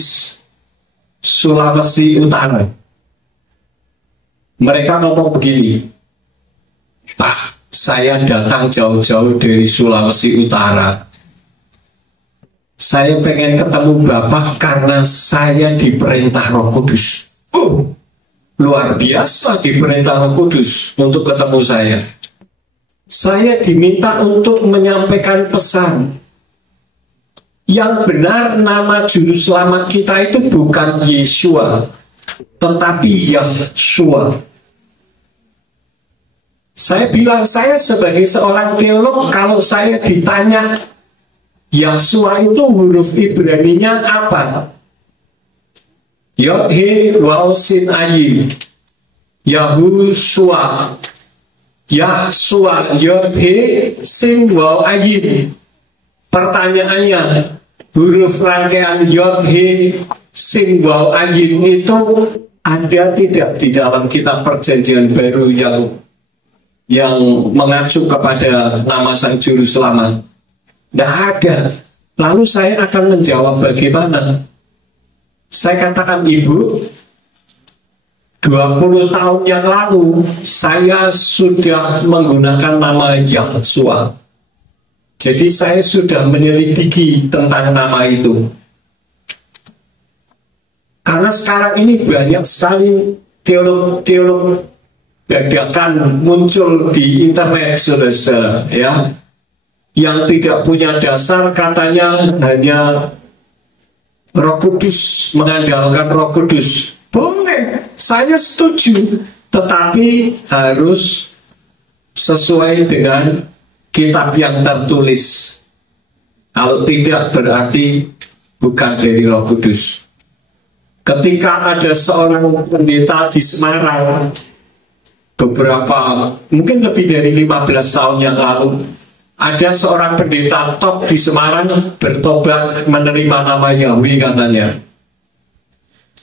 Sulawesi Utara Mereka ngomong begini, Pak, saya datang jauh-jauh dari Sulawesi Utara. Saya pengen ketemu Bapak karena saya diperintah Roh Kudus. Luar biasa diperintah Roh Kudus untuk ketemu saya. Saya diminta untuk menyampaikan pesan. Yang benar nama juru selamat kita itu bukan Yeshua, tetapi Yahshua. Saya bilang, saya sebagai seorang teolog, kalau saya ditanya Yahshua itu huruf Ibraninya apa? Yod He Waw Sin Ayin, Yahushua, Yahshua, Yod He Sin Waw Ayin. Pertanyaannya, huruf rangkaian Yod He Sin Waw Ayin itu ada tidak di dalam kitab Perjanjian Baru yang mengacu kepada nama Sang Juru Selamat? Tidak ada. Lalu saya akan menjawab bagaimana? Saya katakan, Ibu, 20 tahun yang lalu saya sudah menggunakan nama Yahshua. Jadi saya sudah menyelidiki tentang nama itu. Karena sekarang ini banyak sekali teolog-teolog dadakan muncul di internet, saudara-saudara, ya, yang tidak punya dasar, katanya hanya Roh Kudus, mengandalkan Roh Kudus. Boleh, saya setuju, tetapi harus sesuai dengan kitab yang tertulis. Kalau tidak, berarti bukan dari Roh Kudus. Ketika ada seorang pendeta di Semarang beberapa, mungkin lebih dari 15 tahun yang lalu, ada seorang pendeta top di Semarang bertobat menerima nama Yahweh katanya.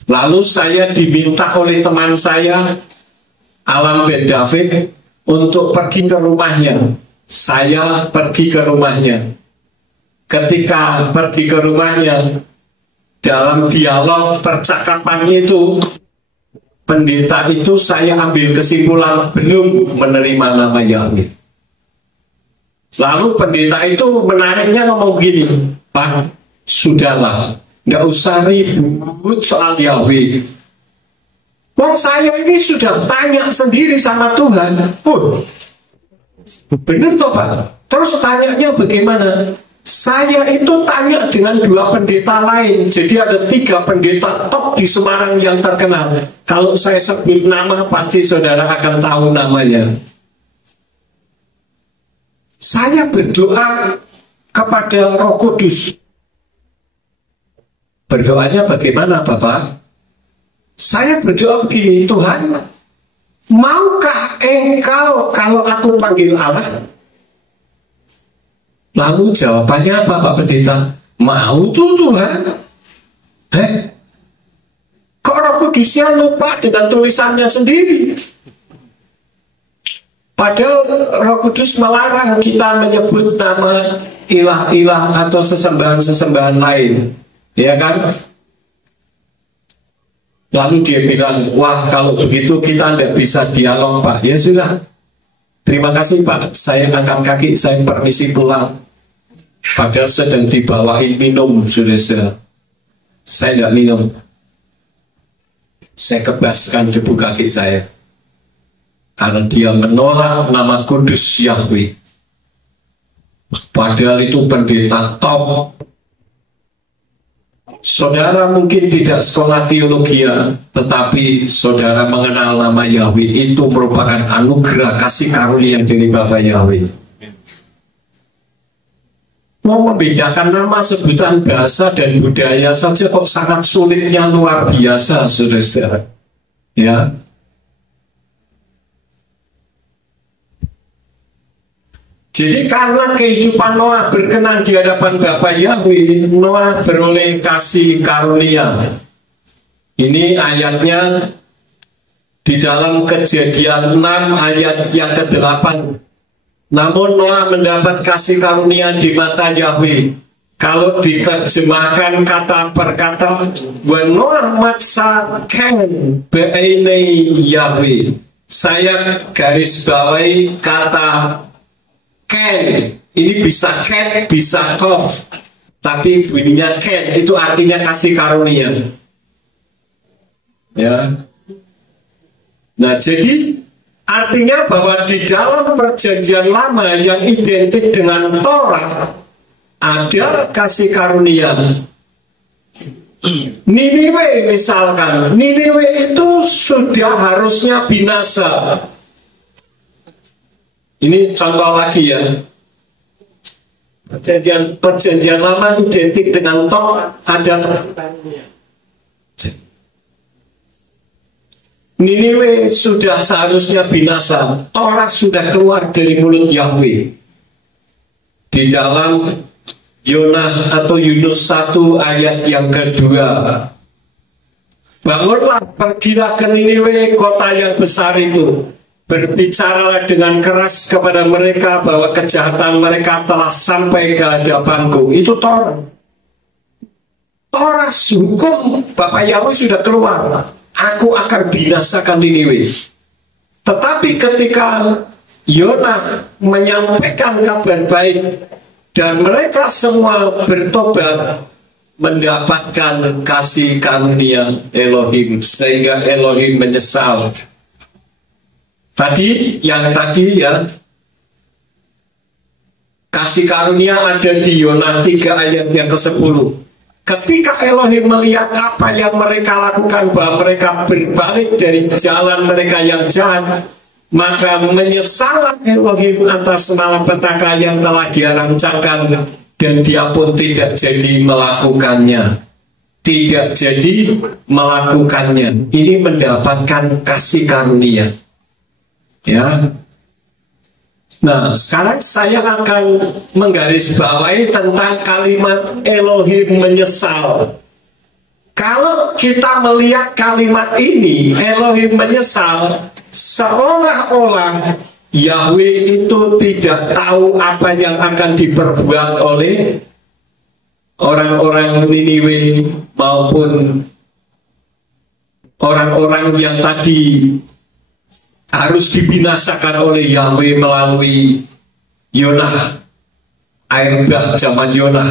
Lalu saya diminta oleh teman saya, Alam Ben David, untuk pergi ke rumahnya. Saya pergi ke rumahnya. Ketika pergi ke rumahnya, dalam dialog percakapan itu, pendeta itu saya ambil kesimpulan belum menerima nama Yahweh. Lalu pendeta itu menariknya ngomong gini, Pak, sudahlah, nggak usah ribut soal Yahweh. Wong saya ini sudah tanya sendiri sama Tuhan. Bener toh Pak? Terus tanyanya bagaimana? Saya itu tanya dengan 2 pendeta lain. Jadi ada 3 pendeta top di Semarang yang terkenal. Kalau saya sebut nama, pasti saudara akan tahu namanya. Saya berdoa kepada Roh Kudus. Berdoanya bagaimana Bapak? Saya berdoa begini, Tuhan, maukah Engkau kalau aku panggil Allah? Lalu jawabannya apa Pak Pendeta? Mau tuh Tuhan. Kok Roh Kudusnya lupa dengan tulisannya sendiri? Padahal Roh Kudus melarang kita menyebut nama ilah-ilah atau sesembahan-sesembahan lain, ya kan? Lalu dia bilang, wah kalau begitu kita tidak bisa dialog Pak. Ya sudah, terima kasih Pak, saya angkat kaki, saya permisi pulang. Padahal sedang dibawain minum, saudara. Saya tidak minum. Saya kebaskan debu kaki saya. Karena dia menolak nama kudus Yahweh. Padahal itu pendeta top. Saudara mungkin tidak sekolah teologi, tetapi saudara mengenal nama Yahweh. Itu merupakan anugerah kasih karunia dari Bapa Yahweh. Mau membedakan nama, sebutan, bahasa, dan budaya saja kok sangat sulitnya, luar biasa, saudara-saudara. Ya. Jadi karena kehidupan Noah berkenan di hadapan Bapa Yahweh, Noah beroleh kasih karunia. Ini ayatnya di dalam Kejadian 6 ayat yang ke-8. Namun Noah mendapat kasih karunia di mata Yahweh. Kalau diterjemahkan kata per kata, wa Noah matsa ken be'einei Yahweh. saya garis bawahi kata ken. Ini bisa ken, bisa kof, tapi bunyinya ken, itu artinya kasih karunia. Ya. Nah, jadi artinya bahwa di dalam perjanjian lama yang identik dengan Torah ada kasih karunia. Niniwe misalkan, Niniwe itu sudah harusnya binasa. Ini contoh lagi ya. Perjanjian lama identik dengan Torah ada. Niniwe sudah seharusnya binasa. Torah sudah keluar dari mulut Yahweh. Di dalam Yonah atau Yunus 1 ayat yang kedua, bangunlah, pergilah ke Niniwe, kota yang besar itu. Berbicaralah dengan keras kepada mereka bahwa kejahatan mereka telah sampai ke hadapanku. Itu Torah. Torah hukum Bapak Yahweh sudah keluar. Aku akan binasakan Niniwe. Tetapi ketika Yonah menyampaikan kabar baik dan mereka semua bertobat, mendapatkan kasih karunia Elohim, sehingga Elohim menyesal. Tadi ya, kasih karunia ada di Yonah 3 ayat yang ke-10. Ketika Elohim melihat apa yang mereka lakukan, bahwa mereka berbalik dari jalan mereka yang jahat, maka menyesallah Elohim atas malapetaka yang telah dia rancangkan, dan dia pun tidak jadi melakukannya. Tidak jadi melakukannya. Ini mendapatkan kasih karunia. Ya. Nah, sekarang saya akan menggarisbawahi tentang kalimat Elohim menyesal. Kalau kita melihat kalimat ini, Elohim menyesal, seolah-olah Yahweh itu tidak tahu apa yang akan diperbuat oleh orang-orang Niniwe maupun orang-orang yang tadi harus dibinasakan oleh Yahweh melalui Yonah, air bah zaman Yonah.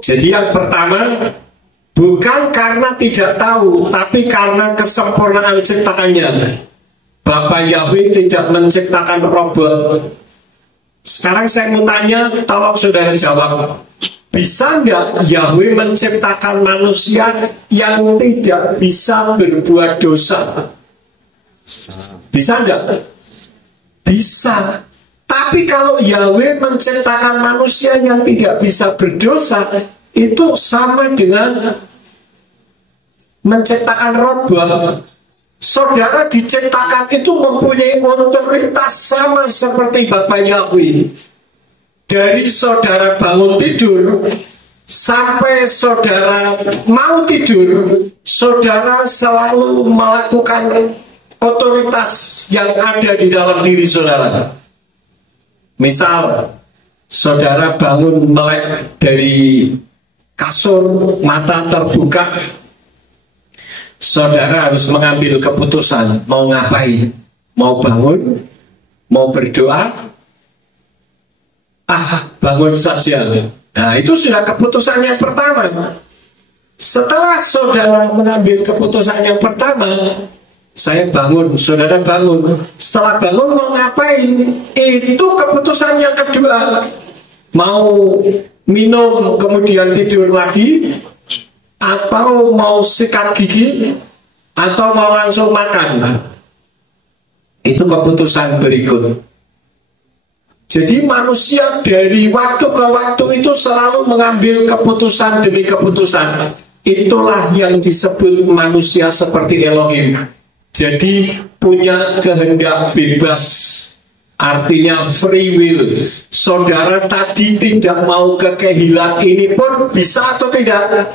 Jadi yang pertama, bukan karena tidak tahu, tapi karena kesempurnaan ciptaannya. Bapak Yahweh tidak menciptakan robot. Sekarang saya mau tanya, tolong saudara jawab. Bisa nggak Yahweh menciptakan manusia yang tidak bisa berbuat dosa? Bisa nggak? Bisa. Tapi kalau Yahweh menciptakan manusia yang tidak bisa berdosa, itu sama dengan menciptakan robot. Saudara diciptakan itu mempunyai otoritas sama seperti Bapak Yahweh. Dari saudara bangun tidur sampai saudara mau tidur, saudara selalu melakukan otoritas yang ada di dalam diri saudara. Misal, saudara bangun melek dari kasur, mata terbuka, saudara harus mengambil keputusan mau ngapain, mau bangun, mau berdoa, bangun saja. Nah, itu sudah keputusan yang pertama. Setelah saudara mengambil keputusan yang pertama, saya bangun, saudara bangun. Setelah bangun mau ngapain? Itu keputusan yang kedua. Mau minum kemudian tidur lagi, atau mau sikat gigi, atau mau langsung makan. Itu keputusan berikut. Jadi manusia dari waktu ke waktu itu selalu mengambil keputusan demi keputusan. Itulah yang disebut manusia seperti Elohim. Jadi punya kehendak bebas, artinya free will. Saudara tadi tidak mau ke kehilan ini pun bisa atau tidak?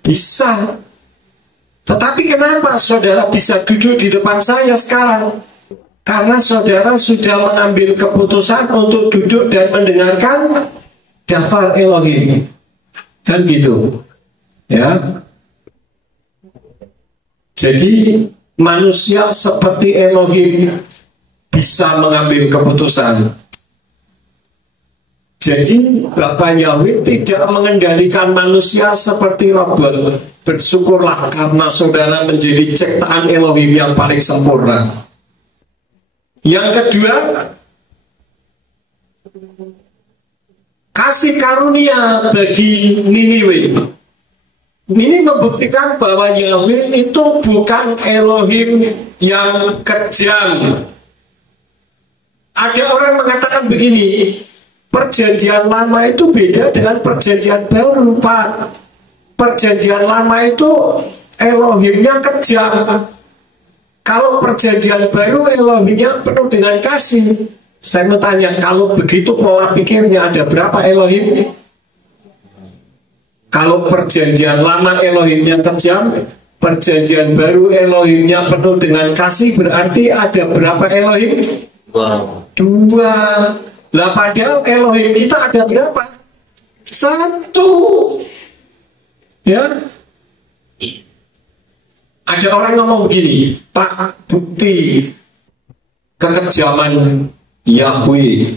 Bisa. Tetapi kenapa saudara bisa duduk di depan saya sekarang? Karena saudara sudah mengambil keputusan untuk duduk dan mendengarkan Dafar Elohim. Kan gitu. Ya. Jadi manusia seperti Elohim bisa mengambil keputusan. Jadi Bapak Yahweh tidak mengendalikan manusia seperti robot. Bersyukurlah karena saudara menjadi ciptaan Elohim yang paling sempurna. Yang kedua, kasih karunia bagi Niniwe. Ini membuktikan bahwa Yahweh itu bukan Elohim yang kejam. Ada orang mengatakan begini, perjanjian lama itu beda dengan perjanjian baru, Pak. Perjanjian lama itu Elohimnya kejam. Kalau perjanjian baru Elohimnya penuh dengan kasih. Saya mau tanya, kalau begitu pola pikirnya ada berapa Elohim? Kalau perjanjian lama Elohimnya kejam, perjanjian baru Elohimnya penuh dengan kasih, berarti ada berapa Elohim? Dua. Lah padahal Elohim kita ada berapa? Satu. Ya. Ada orang ngomong begini, Pak, bukti kekejaman Yahweh.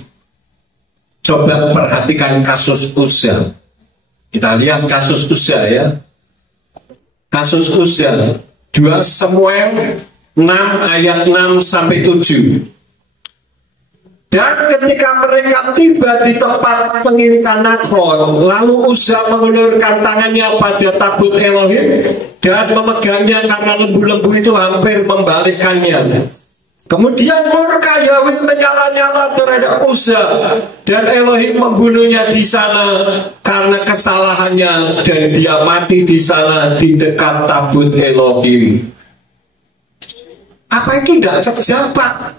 Coba perhatikan kasus Uzza. Kita lihat kasus Uzza ya. Kasus Uzza 2 Samuel 6 ayat 6 sampai 7. Dan ketika mereka tiba di tempat pengirikan Nakor, lalu Uzza mengulurkan tangannya pada tabut Elohim dan memegangnya karena lembu-lembu itu hampir membalikkannya. Kemudian murka Yahweh menyala-nyala terhadap Uzza dan Elohim membunuhnya di sana karena kesalahannya, dan dia mati di sana di dekat tabut Elohim. Apa itu tidak kejam, Pak?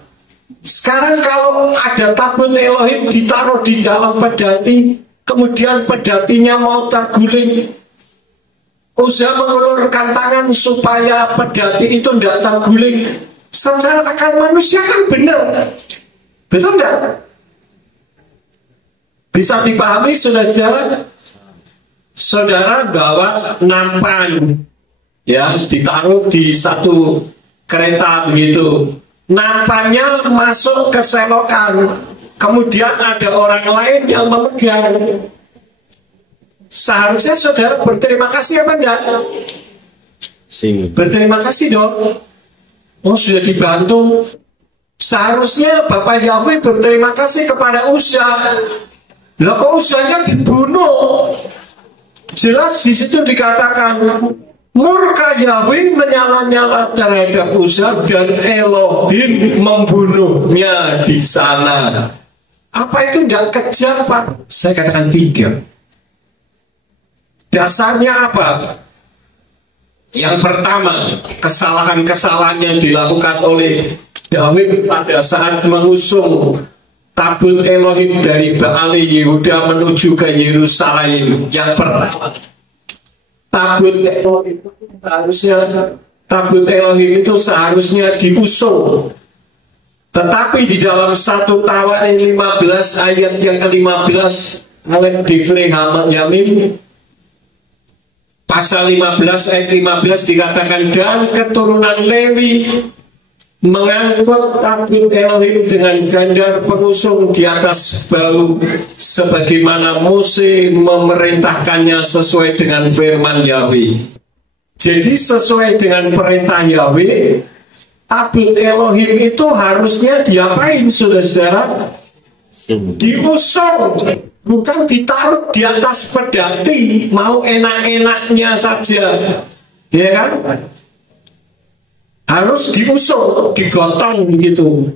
Sekarang kalau ada tabut Elohim ditaruh di dalam pedati, kemudian pedatinya mau terguling, Uzza mengulurkan tangan supaya pedati itu tidak terguling. Secara akal manusia kan benar, betul tidak? Bisa dipahami saudara-saudara? Saudara bawa nampan, ya, ditaruh di satu kereta begitu. Nampannya masuk ke selokan, kemudian ada orang lain yang memegang. Seharusnya saudara berterima kasih apa enggak? Berterima kasih dong. Oh, sudah dibantu. Seharusnya Bapak Yahweh berterima kasih kepada Uzza. Lah kok Uzzanya dibunuh? Jelas di situ dikatakan murka Yahweh menyala-nyala terhadap Uzza dan Elohim membunuhnya di sana. Apa itu tidak kejam, Pak? Saya katakan tidak. Dasarnya apa? Yang pertama, kesalahan-kesalahan yang dilakukan oleh Daud pada saat mengusung tabut Elohim dari Baale Yehuda menuju ke Yerusalem. Yang pertama, tabut Elohim itu seharusnya diusung. Tetapi di dalam 1 Tawarin 15 ayat yang ke-15 oleh Divre Yamim, pasal 15 ayat 15 dikatakan, dan keturunan Lewi mengangkut tabut Elohim dengan gandar pengusung di atas bahu sebagaimana Mose memerintahkannya sesuai dengan firman Yahweh. Jadi sesuai dengan perintah Yahweh, tabut Elohim itu harusnya diapain, saudara-saudara? Diusung, bukan ditaruh di atas pedati mau enak-enaknya saja, ya kan? Harus diusung, digotong begitu.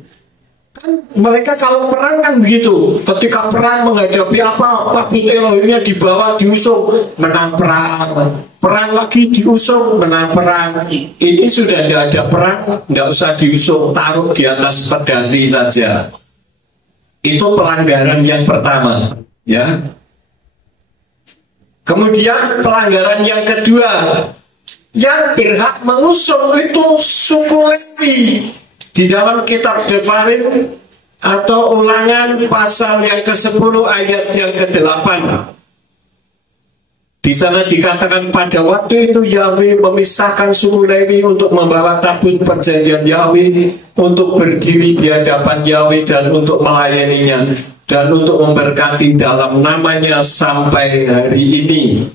Kan mereka kalau perang kan begitu. Ketika perang menghadapi apa, tabut Elohimnya dibawa, diusung, menang perang. Perang lagi diusung, menang perang. Ini sudah tidak ada perang, tidak usah diusung, taruh di atas pedati saja. Itu pelanggaran yang pertama, ya. Kemudian pelanggaran yang kedua, yang berhak mengusung itu suku Lewi. Di dalam kitab Devarim atau Ulangan pasal yang ke-10 ayat yang ke-8. Di sana dikatakan pada waktu itu Yahweh memisahkan suku Lewi untuk membawa tabut perjanjian Yahweh, untuk berdiri di hadapan Yahweh dan untuk melayaninya, dan untuk memberkati dalam namanya sampai hari ini.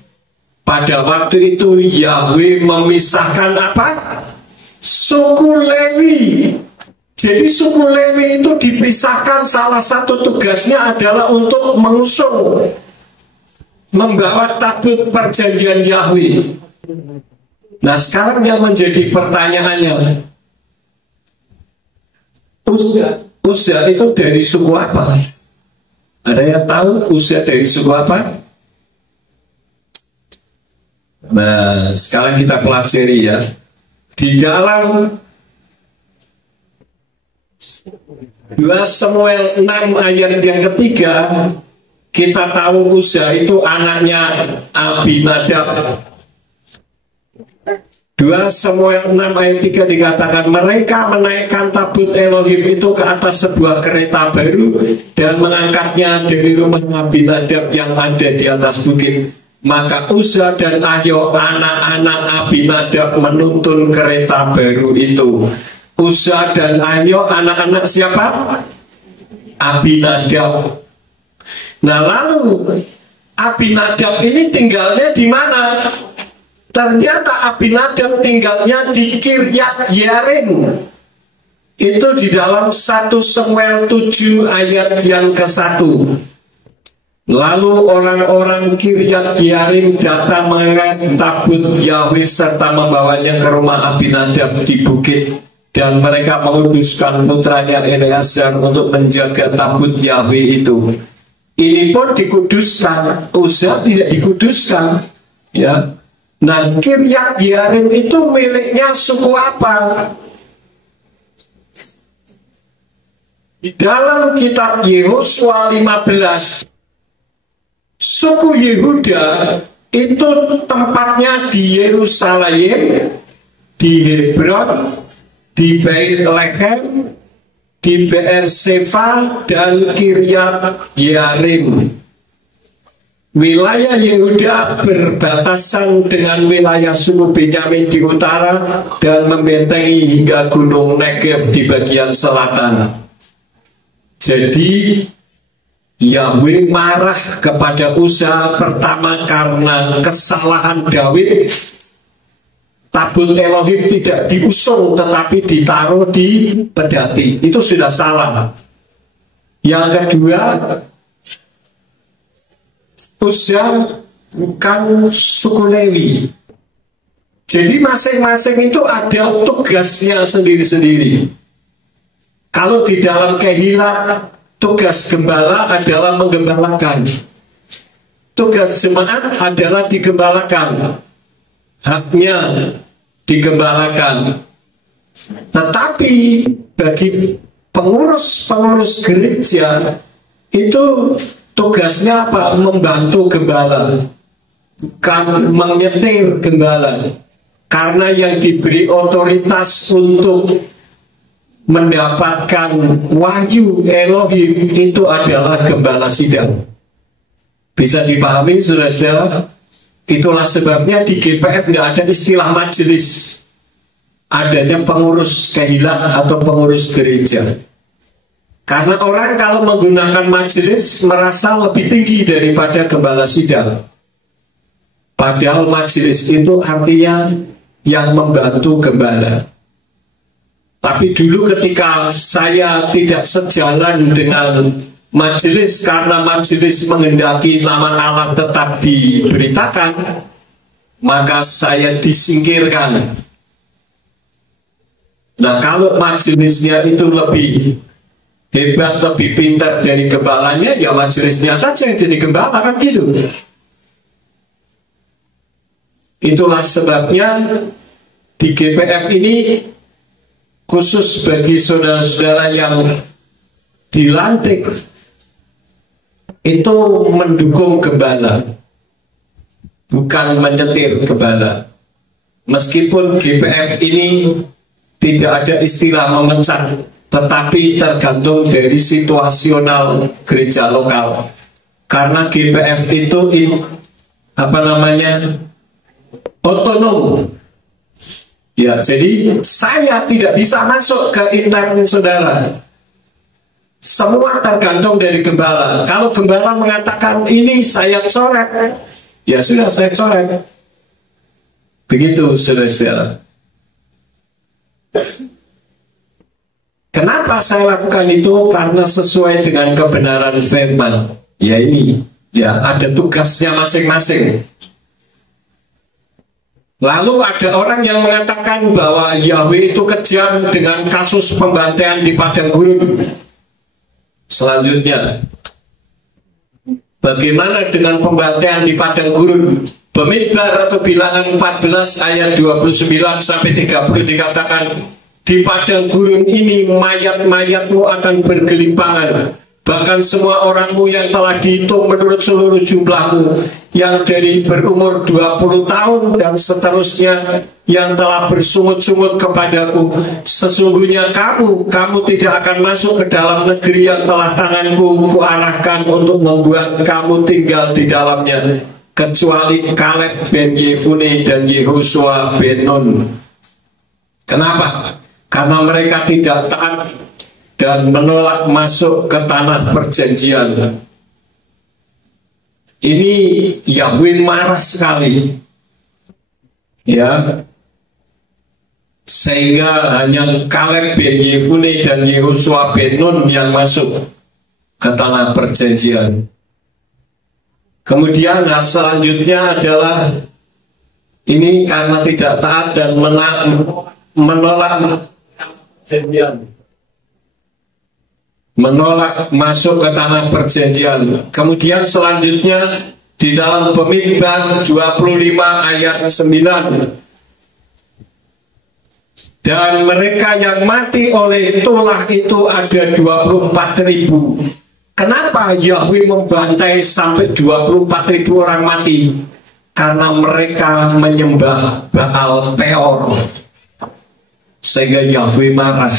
Pada waktu itu Yahweh memisahkan apa? Suku Lewi. Jadi suku Lewi itu dipisahkan, salah satu tugasnya adalah untuk mengusung, membawa tabut perjanjian Yahweh. Nah sekarang yang menjadi pertanyaannya, Uzza itu dari suku apa? Ada yang tahu Uzza dari suku apa? Nah sekarang kita pelajari ya. Di dalam 2 Samuel 6 ayat yang ketiga, kita tahu Uzza itu anaknya Abinadab. 2 Samuel 6 ayat 3 dikatakan, mereka menaikkan tabut Elohim itu ke atas sebuah kereta baru dan mengangkatnya dari rumah Abinadab yang ada di atas bukit. Maka Uzza dan Ahio anak-anak Abinadab menuntun kereta baru itu. Uzza dan Ahio anak-anak siapa? Abinadab. Nah lalu Abinadab ini tinggalnya di mana? Ternyata Abinadab tinggalnya di Kiryat Yearim. Itu di dalam 1 Samuel 7 ayat yang ke-1. Lalu orang-orang Kiryat Yearim datang mengangkat tabut Yahweh serta membawanya ke rumah Abinadab di bukit. Dan mereka menguduskan putranya Eleazar untuk menjaga tabut Yahweh itu. Ini pun dikuduskan, Uzza tidak dikuduskan. Ya. Nah, Kiryat Yearim itu miliknya suku apa? Di dalam kitab Yehosua 15, suku Yehuda itu tempatnya di Yerusalem, di Hebron, di Bethlehem, di Beerseba dan Kiryat Yearim. Wilayah Yehuda berbatasan dengan wilayah suku Benyamin di utara dan membentengi hingga gunung Negev di bagian selatan. Jadi Yahweh marah kepada Uzza pertama karena kesalahan Daud. Tabut Elohim tidak diusung tetapi ditaruh di pedati. Itu sudah salah. Yang kedua, Uzza bukan suku Lewi. Jadi masing-masing itu ada tugasnya sendiri-sendiri. Kalau di dalam Kehilah, tugas gembala adalah menggembalakan. Tugas jemaat adalah digembalakan. Haknya digembalakan. Tetapi bagi pengurus-pengurus gereja itu tugasnya apa? Membantu gembala, bukan menyetir gembala. Karena yang diberi otoritas untuk mendapatkan wahyu Elohim itu adalah gembala sidang. Bisa dipahami saudara-saudara? Itulah sebabnya di GPF tidak ada istilah majelis. Adanya pengurus kehilah atau pengurus gereja. Karena orang kalau menggunakan majelis merasa lebih tinggi daripada gembala sidang. Padahal majelis itu artinya yang membantu gembala. Tapi dulu ketika saya tidak sejalan dengan majelis karena majelis menghendaki nama Allah tetap diberitakan, maka saya disingkirkan. Nah kalau majelisnya itu lebih hebat, lebih pintar dari gembalanya, ya majelisnya saja yang jadi gembala, kan gitu. Itulah sebabnya di GPF ini khusus bagi saudara-saudara yang dilantik itu mendukung gembala, bukan menyetir gembala. Meskipun GPF ini tidak ada istilah memecat, tetapi tergantung dari situasional gereja lokal. Karena GPF itu otonom. Ya, jadi saya tidak bisa masuk ke internet saudara. Semua tergantung dari gembala. Kalau gembala mengatakan ini saya coret, ya sudah saya coret. Begitu saudara-saudara. Kenapa saya lakukan itu? Karena sesuai dengan kebenaran firman. Ya ini, ya ada tugasnya masing-masing. Lalu ada orang yang mengatakan bahwa Yahweh itu kejam dengan kasus pembantaian di padang gurun. Selanjutnya, bagaimana dengan pembantaian di padang gurun? Pemidbar atau Bilangan 14 ayat 29 sampai 30 dikatakan, di padang gurun ini mayat-mayatmu akan bergelimpangan, bahkan semua orangmu yang telah dihitung menurut seluruh jumlahmu, yang dari berumur 20 tahun dan seterusnya, yang telah bersungut-sungut kepadaku. Sesungguhnya kamu tidak akan masuk ke dalam negeri yang telah tanganku kuarahkan untuk membuat kamu tinggal di dalamnya, kecuali Kaleb bin Yefune dan Yehosua bin Nun. Kenapa? Karena mereka tidak taat dan menolak masuk ke tanah perjanjian. Ini Yahweh marah sekali, ya, sehingga hanya Kaleb bin Yefune dan Yehosua bin Nun yang masuk ke tanah perjanjian. Kemudian hal selanjutnya adalah ini karena tidak taat dan menolak masuk ke tanah perjanjian. Kemudian selanjutnya di dalam Pemidbar 25 ayat 9, dan mereka yang mati oleh tulah itu ada 24.000. Kenapa Yahweh membantai sampai 24.000 orang mati? Karena mereka menyembah Baal Peor, sehingga Yahweh marah.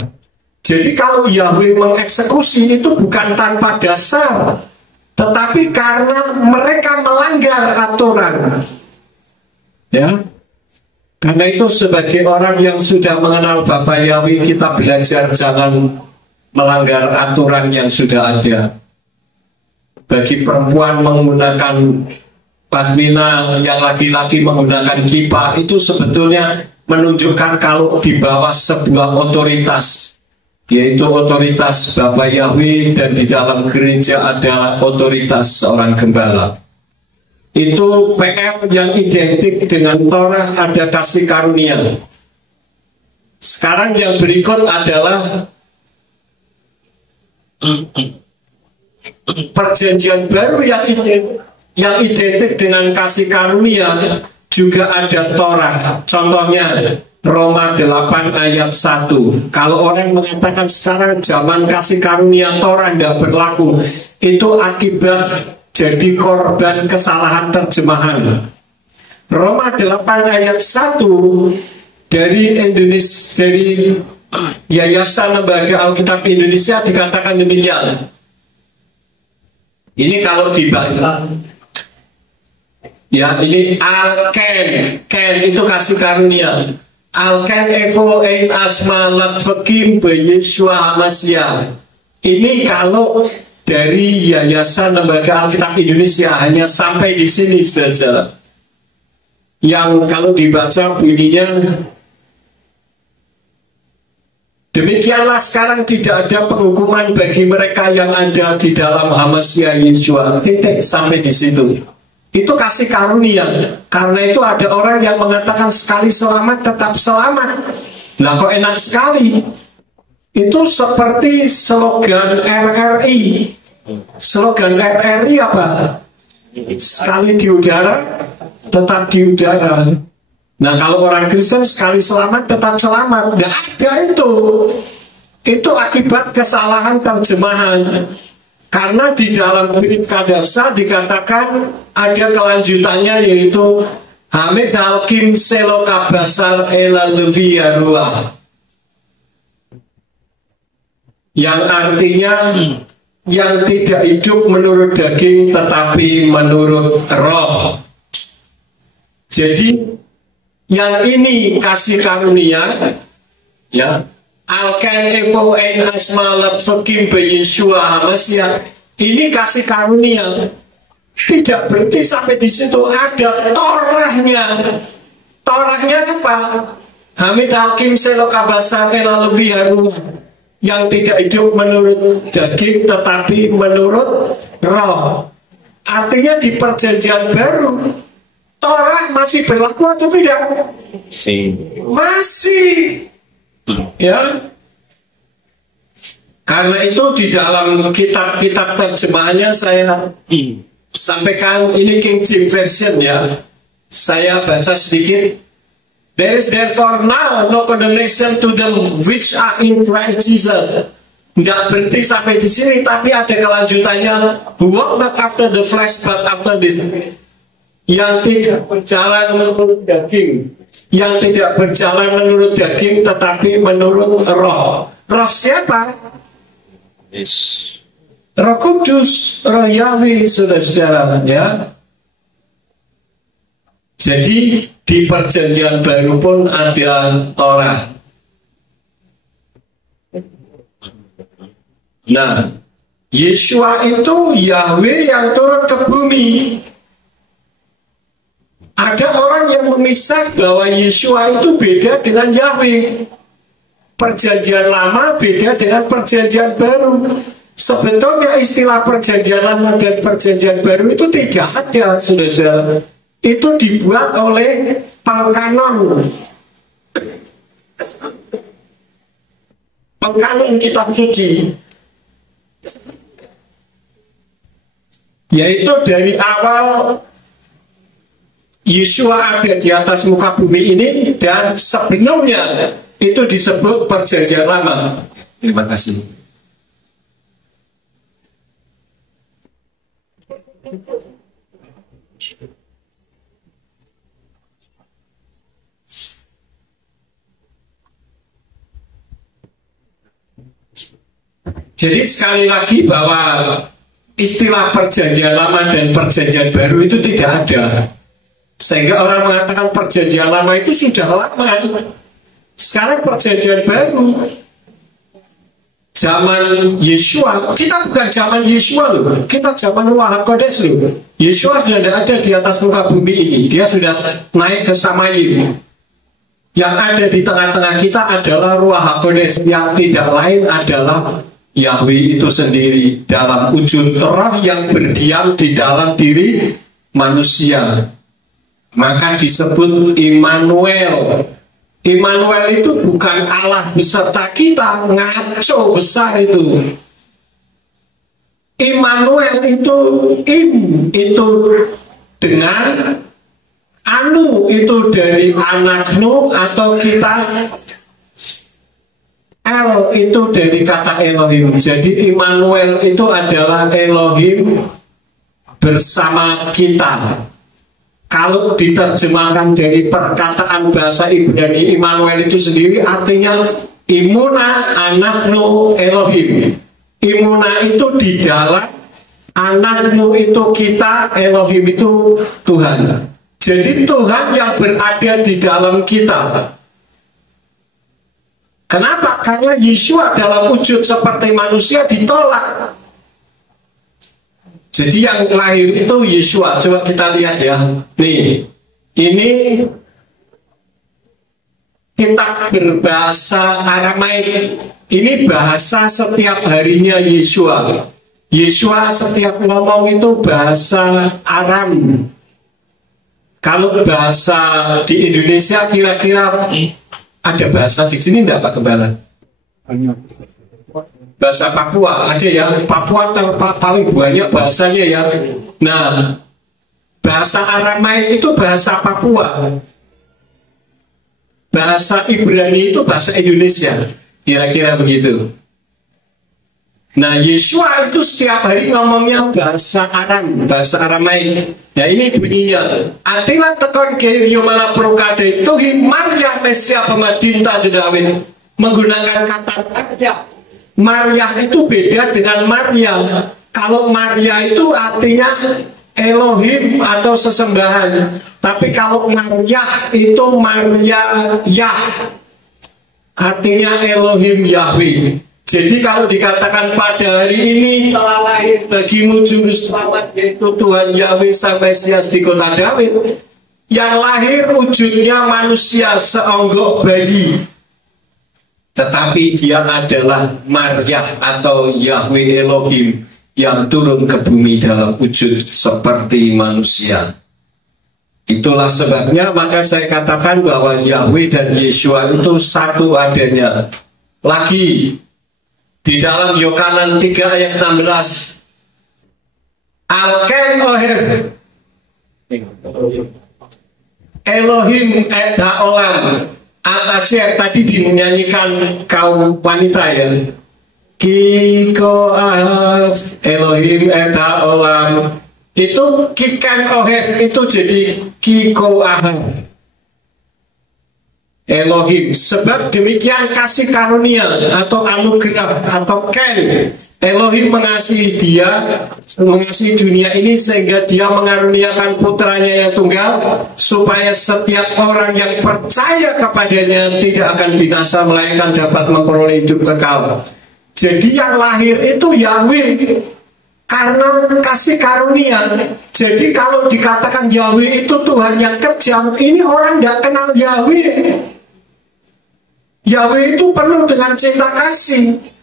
Jadi kalau Yahweh mengeksekusi itu bukan tanpa dasar, tetapi karena mereka melanggar aturan. Ya, karena itu sebagai orang yang sudah mengenal Bapa Yahweh, kita belajar jangan melanggar aturan yang sudah ada. Bagi perempuan menggunakan pasmina, yang laki-laki menggunakan kippah, itu sebetulnya menunjukkan kalau di bawah sebuah otoritas, yaitu otoritas Bapa Yahweh, dan di dalam gereja adalah otoritas seorang gembala. Itu PR yang identik dengan Torah, ada kasih karunia. Sekarang yang berikut adalah perjanjian baru yang identik dengan kasih karunia. Juga ada Torah. Contohnya Roma 8 ayat 1. Kalau orang mengatakan sekarang zaman kasih karunia Torah tidak berlaku, itu akibat jadi korban kesalahan terjemahan. Roma 8 ayat 1 dari Indonesia, dari Yayasan Lembaga Alkitab Indonesia dikatakan demikian. Ini kalau dibaca, ya, ini Alken, Ken itu kasih karunia. Alken Evo Ein Asma Latfakim Yeshua Masya. Ini kalau dari Yayasan Lembaga Alkitab Indonesia hanya sampai di sini, saudara. Yang kalau dibaca bunyinya, demikianlah sekarang tidak ada penghukuman bagi mereka yang ada di dalam Hamasya Yeshua. Titik sampai di situ. Itu kasih karunia. Karena itu ada orang yang mengatakan sekali selamat tetap selamat. Nah, kok enak sekali. Itu seperti slogan RRI. Slogan RRI apa? Sekali di udara tetap di udara. Nah, kalau orang Kristen sekali selamat tetap selamat. Nggak ada itu. Itu akibat kesalahan terjemahan. Karena di dalam Brit Kadasa dikatakan ada kelanjutannya, yaitu Hamid Halkim Selo Kabasar Ela Leviarullah, yang artinya yang tidak hidup menurut daging tetapi menurut roh. Jadi yang ini kasih karunia, ya. Alkan Evo en Asmalat Fakim be Yeshua Hamasya. Ini kasih karunia. Tidak berhenti sampai di situ, ada torahnya. Torahnya apa? Hamid Hakim Selokabasan Elalevi Harum, yang tidak hidup menurut daging tetapi menurut roh. Artinya di perjanjian baru Torah masih berlaku atau tidak? Masih. Ya. Karena itu di dalam kitab-kitab terjemahannya saya sampaikan, ini King James Version ya. Saya baca sedikit. There is therefore now no condemnation to them which are in Christ Jesus. Tidak berhenti sampai di sini, tapi ada kelanjutannya. Who walk not after the flesh but after the spirit. Yang tidak berjalan menurut daging, yang tidak berjalan menurut daging, tetapi menurut roh. Roh siapa? Roh Kudus, Roh Yahweh, saudara-saudara, ya. Jadi di perjanjian baru pun ada Torah. Nah, Yeshua itu Yahweh yang turun ke bumi. Ada orang yang memisah bahwa Yeshua itu beda dengan Yahweh. Perjanjian lama beda dengan perjanjian baru. Sebetulnya istilah perjanjian lama dan perjanjian baru itu tidak ada, saudara-saudara. Itu dibuat oleh pengkanon. Pengkanon kitab suci. Yaitu dari awal Yeshua ada di atas muka bumi ini dan sebelumnya itu disebut perjanjian lama. Terima kasih. Jadi sekali lagi bahwa istilah perjanjian lama dan perjanjian baru itu tidak ada. Sehingga orang mengatakan perjanjian lama itu sudah lama. Sekarang perjanjian baru. Zaman Yeshua, kita bukan zaman Yeshua loh. Kita zaman Ruach HaKodes loh. Yeshua sudah ada di atas muka bumi ini. Dia sudah naik ke Samayim. Yang ada di tengah-tengah kita adalah Ruach HaKodes. Yang tidak lain adalah Yahweh itu sendiri dalam wujud roh yang berdiam di dalam diri manusia. Maka disebut Immanuel. Immanuel itu bukan Allah beserta kita, ngaco besar itu. Immanuel itu itu dengan anu itu dari anaknu atau kita. El itu dari kata Elohim. Jadi Immanuel itu adalah Elohim bersama kita. Kalau diterjemahkan dari perkataan bahasa Ibrani, Immanuel itu sendiri artinya Imuna anaknu Elohim. Imuna itu di dalam, anaknu itu kita, Elohim itu Tuhan. Jadi Tuhan yang berada di dalam kita. Kenapa? Karena Yeshua dalam wujud seperti manusia ditolak. Jadi yang lahir itu Yeshua. Coba kita lihat ya. Nih, ini kitab berbahasa Aramaik. Ini bahasa setiap harinya Yeshua. Yeshua setiap ngomong itu bahasa Aram. Kalau bahasa di Indonesia kira-kira ada bahasa di sini enggak Pak Gembala? Bahasa Papua ada ya. Papua paling banyak bahasanya ya. Nah, bahasa Aramaik itu bahasa Papua. Bahasa Ibrani itu bahasa Indonesia. Kira-kira begitu. Nah, Yeshua itu setiap hari ngomongnya bahasa Aram, bahasa Aramaik. Ya ini bunyinya. Atila tekon kerio mana prokade itu Maria Mesia pemadinta di Dawin. Menggunakan kata ada. Maria itu beda dengan Maria. Kalau Maria itu artinya Elohim atau sesembahan. Tapi kalau Maryah itu Maria Yah, artinya Elohim Yahweh. Jadi kalau dikatakan pada hari ini telah lahir bagimu juru selamat, yaitu Tuhan Yahweh sang Mesias di kota Daud, yang lahir wujudnya manusia seonggok bayi, tetapi dia adalah Maryah atau Yahweh Elohim yang turun ke bumi dalam wujud seperti manusia. Itulah sebabnya maka saya katakan bahwa Yahweh dan Yeshua itu satu adanya. Lagi di dalam Yohanan 3 ayat 16, Alken Oher Elohim et haolam. Atasnya tadi dinyanyikan kaum wanita ya, Kiko Ahaf Elohim et haolam. Itu Kikan Ohef itu jadi Kiko Ahaf Elohim. Sebab demikian kasih karunia atau anugerah atau Ken. Elohim mengasihi dia, mengasihi dunia ini sehingga dia mengaruniakan putranya yang tunggal, supaya setiap orang yang percaya kepadanya tidak akan binasa melainkan dapat memperoleh hidup kekal. Jadi yang lahir itu Yahweh karena kasih karunia. Jadi kalau dikatakan Yahweh itu Tuhan yang kejam, ini orang nggak kenal Yahweh. Yahweh itu penuh dengan cinta kasih.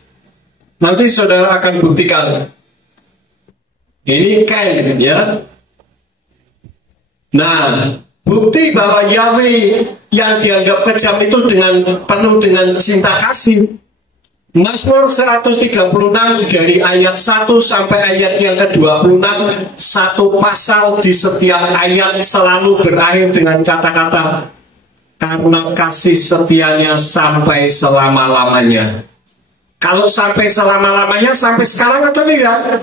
Nanti saudara akan buktikan. Ini Ken ya. Nah, bukti bahwa Yahweh yang dianggap kejam itu dengan penuh dengan cinta kasih. Mazmur 136 dari ayat 1 sampai ayat yang ke-26, satu pasal di setiap ayat selalu berakhir dengan kata-kata karena kasih setianya sampai selama-lamanya. Kalau sampai selama-lamanya, sampai sekarang atau tidak?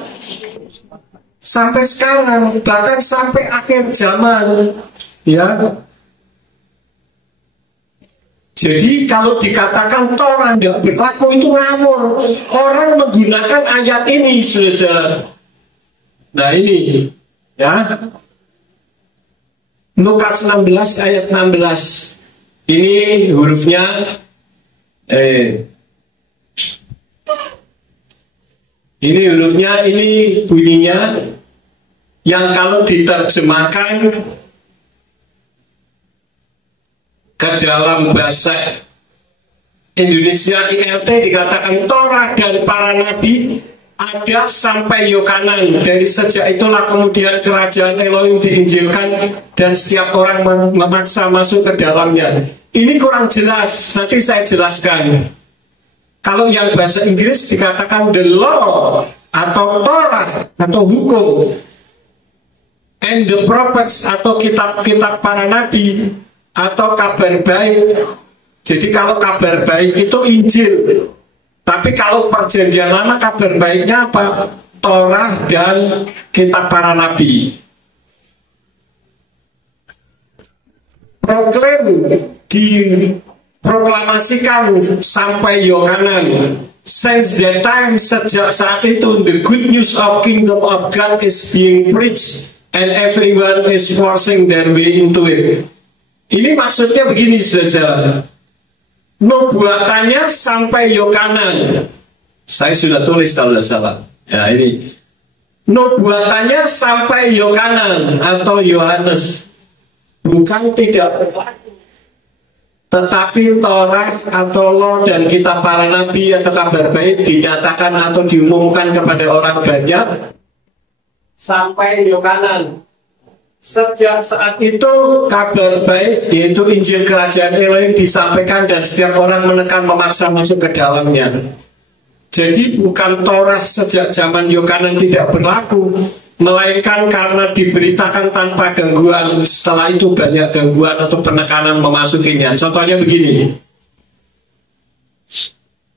Sampai sekarang, bahkan sampai akhir zaman. Ya. Jadi kalau dikatakan Torah tidak berlaku itu ngawur. Orang menggunakan ayat ini, saudara. Nah ini, ya. Lukas 16 ayat 16. Ini hurufnya ini hurufnya, ini bunyinya yang kalau diterjemahkan ke dalam bahasa Indonesia ILT dikatakan Torah dan para nabi ada sampai Yohanan. Dari sejak itulah kemudian kerajaan Elohim diinjilkan dan setiap orang memaksa masuk ke dalamnya. Ini kurang jelas, nanti saya jelaskan. Kalau yang bahasa Inggris dikatakan the law atau Torah atau hukum, and the prophets atau kitab-kitab para nabi atau kabar baik. Jadi kalau kabar baik itu Injil. Tapi kalau perjanjian lama kabar baiknya apa? Torah dan kitab para nabi. Proklaim diproklamasikan sampai Yohanan. Since that time, sejak saat itu, the good news of kingdom of God is being preached and everyone is forcing their way into it. Ini maksudnya begini, saudara. Nubuatannya sampai Yohanan. Saya sudah tulis kalau tidak salah. Ya ini. Nubuatannya sampai Yohanan atau Yohanes. Bukan tidak berlaku. Tetapi Torah atau law dan kitab para nabi atau kabar baik dinyatakan atau diumumkan kepada orang banyak sampai Yohanan. Sejak saat itu kabar baik yaitu Injil Kerajaan Elohim disampaikan dan setiap orang menekan memaksa masuk ke dalamnya. Jadi bukan Torah sejak zaman Yohanan tidak berlaku, melainkan karena diberitakan tanpa gangguan. Setelah itu banyak gangguan atau penekanan memasukinya. Contohnya begini.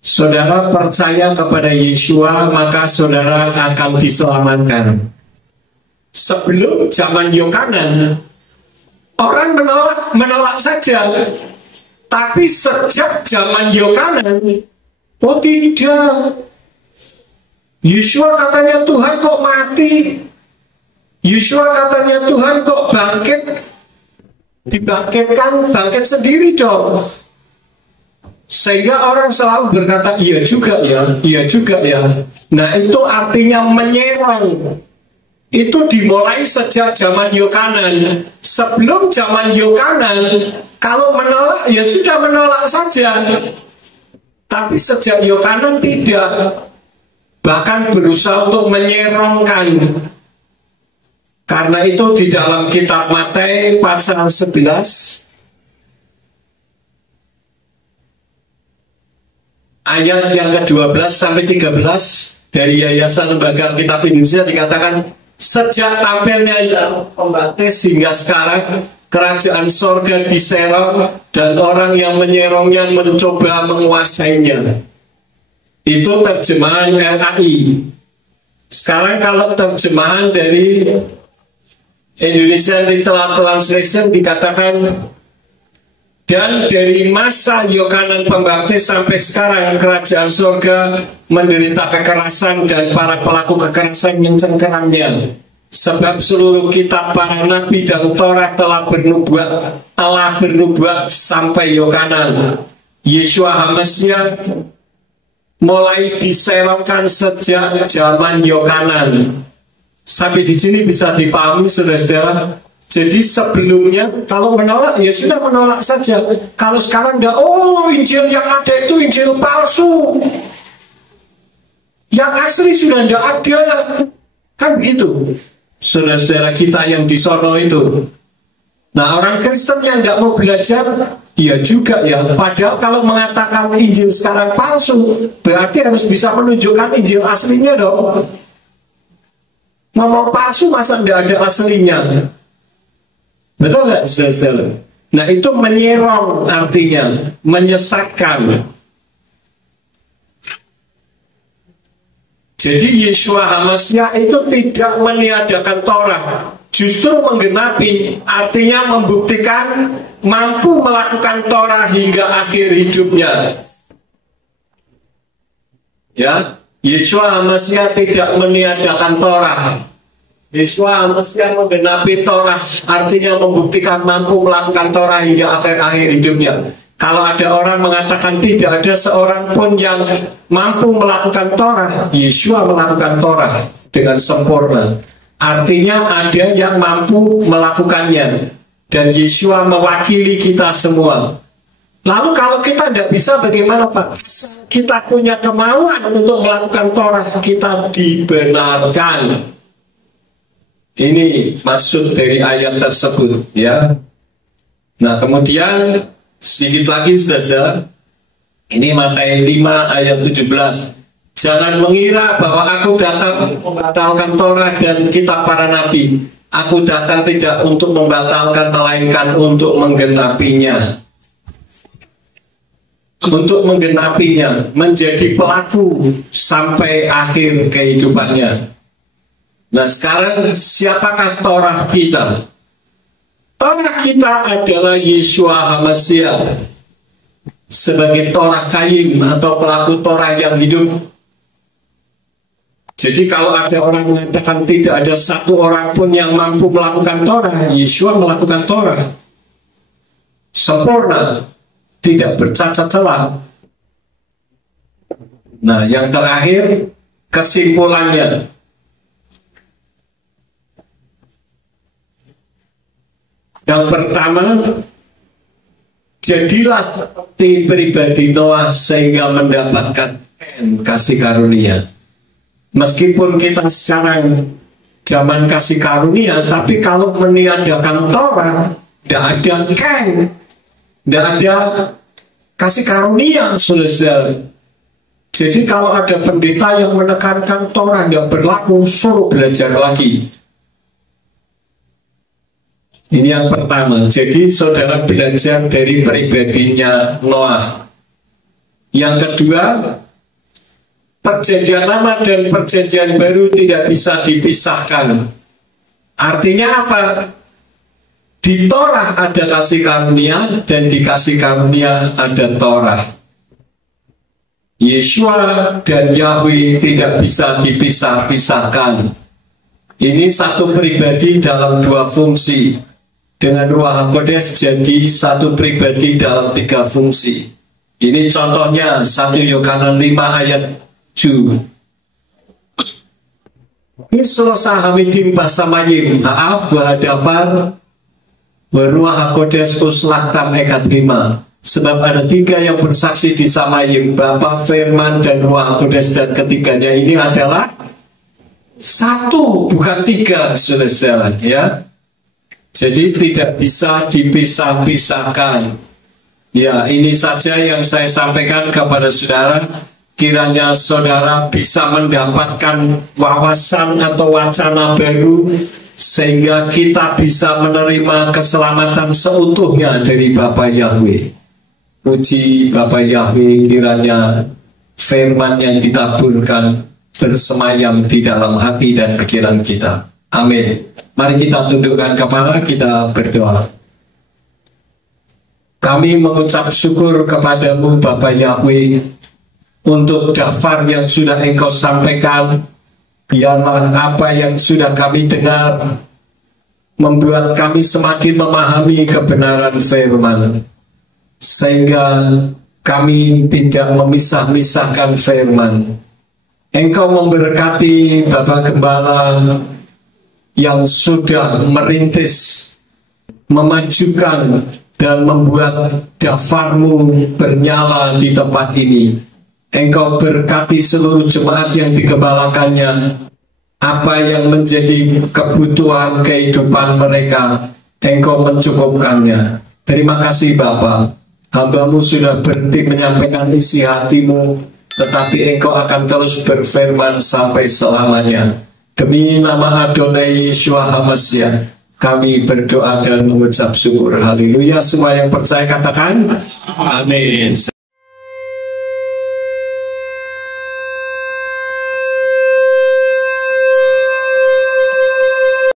Saudara percaya kepada Yeshua, maka saudara akan diselamatkan. Sebelum zaman Yohanan, orang menolak saja. Tapi sejak zaman Yohanan, oh tidak, Yeshua katanya Tuhan kok mati. Yeshua katanya Tuhan kok bangkit, dibangkitkan, bangkit sendiri dong. Sehingga orang selalu berkata, iya juga ya, iya juga ya. Nah itu artinya menyerang. Itu dimulai sejak zaman Yohanan. Sebelum zaman Yohanan, kalau menolak ya sudah menolak saja. Tapi sejak Yohanan tidak. Bahkan berusaha untuk menyerongkan. Karena itu di dalam kitab Matius pasal 11 ayat yang ke-12 sampai 13 dari Yayasan Lembaga Alkitab Indonesia dikatakan, sejak tampilnya Yohanes Pembaptis hingga sekarang kerajaan sorga diserong dan orang yang menyerongnya mencoba menguasainya. Itu terjemahan LAI. Sekarang kalau terjemahan dari Indonesian Literal Translation dikatakan, dan dari masa Yohanes Pembaptis sampai sekarang kerajaan surga menderita kekerasan dan para pelaku kekerasan mencengkeramnya. Sebab seluruh kitab para nabi dan Taurat telah bernubuat sampai Yohanes. Yeshua HaMashiach mulai diserongkan sejak zaman Yohanes. Sampai di sini bisa dipahami saudara-saudara. Jadi sebelumnya kalau menolak ya sudah menolak saja. Kalau sekarang dah, oh Injil yang ada itu Injil palsu, yang asli sudah tidak ada, kan begitu. Saudara-saudara kita yang di sono itu. Nah orang Kristen yang tidak mau belajar, ya juga ya. Padahal kalau mengatakan Injil sekarang palsu, berarti harus bisa menunjukkan Injil aslinya dong. Ngomong palsu masa tidak ada aslinya? Betul nggak, saudara? Nah itu menyerong artinya, menyesatkan. Jadi Yeshua HaMashiach itu tidak meniadakan Taurat, justru menggenapi, artinya membuktikan mampu melakukan Taurat hingga akhir hidupnya. Ya, Yeshua HaMashiach tidak meniadakan Taurat. Yeshua HaMashiach menggenapi Taurat, artinya membuktikan mampu melakukan Taurat hingga akhir hidupnya. Kalau ada orang mengatakan tidak ada seorang pun yang mampu melakukan Taurat, Yeshua melakukan Taurat dengan sempurna. Artinya ada yang mampu melakukannya, dan Yeshua mewakili kita semua. Lalu kalau kita tidak bisa, bagaimana Pak? Kita punya kemauan untuk melakukan Taurat, kita dibenarkan. Ini maksud dari ayat tersebut, ya. Nah, kemudian sedikit lagi saudara, ini Matius 5 ayat 17. Jangan mengira bahwa aku datang membatalkan Taurat dan kitab para nabi. Aku datang tidak untuk membatalkan, melainkan untuk menggenapinya. Untuk menggenapinya, menjadi pelaku sampai akhir kehidupannya. Nah sekarang siapakah Taurat kita? Taurat kita adalah Yeshua HaMashiach sebagai Taurat Qayyim atau pelaku Taurat yang hidup. Jadi kalau ada orang mengatakan tidak ada satu orang pun yang mampu melakukan Taurat, Yeshua melakukan Taurat sempurna, tidak bercacat celah. Nah yang terakhir, kesimpulannya, yang pertama, jadilah seperti pribadi Noah sehingga mendapatkan kasih karunia. Meskipun kita sekarang zaman kasih karunia, tapi kalau meniadakan Taurat, tidak ada tidak ada kasih karunia, saudara. Jadi kalau ada pendeta yang menekankan Taurat tidak berlaku, suruh belajar lagi. Ini yang pertama. Jadi saudara belajar dari pribadinya Noah. Yang kedua, perjanjian lama dan perjanjian baru tidak bisa dipisahkan. Artinya apa? Di Taurat ada kasih karunia dan di kasih karunia ada Taurat. Yeshua dan Yahweh tidak bisa dipisah-pisahkan. Ini satu pribadi dalam dua fungsi. Dengan Ruach HaKodes jadi satu pribadi dalam tiga fungsi. Ini contohnya 1 Yohanes 5 ayat 7. Isra sahamidin basamayim haaf bahadafar Ruach HaKodes uslahtam ekat 5. Sebab ada 3 yang bersaksi di Samayim, Bapa, Firman, dan Ruach HaKodes, dan ketiganya ini adalah satu, bukan 3, saudara-saudara, ya. Jadi tidak bisa dipisah-pisahkan. Ya, ini saja yang saya sampaikan kepada saudara. Kiranya saudara bisa mendapatkan wawasan atau wacana baru, sehingga kita bisa menerima keselamatan seutuhnya dari Bapa Yahweh. Puji Bapa Yahweh, kiranya firman yang ditaburkan bersemayam di dalam hati dan pikiran kita. Amin. Mari kita tundukkan kepala, kita berdoa. Kami mengucap syukur kepadamu Bapa Yahweh untuk daftar yang sudah Engkau sampaikan. Biarlah apa yang sudah kami dengar membuat kami semakin memahami kebenaran firman, sehingga kami tidak memisah-misahkan firman. Engkau memberkati Bapak Gembala yang sudah merintis, memajukan dan membuat dafarmu bernyala di tempat ini. Engkau berkati seluruh jemaat yang digembalakannya. Apa yang menjadi kebutuhan kehidupan mereka, Engkau mencukupkannya. Terima kasih Bapa. Hamba-Mu sudah berhenti menyampaikan isi hatimu, tetapi Engkau akan terus berfirman sampai selamanya. Demi nama Adonai Yeshua HaMashiach, kami berdoa dan mengucap syukur. Haleluya. Semua yang percaya katakan amin.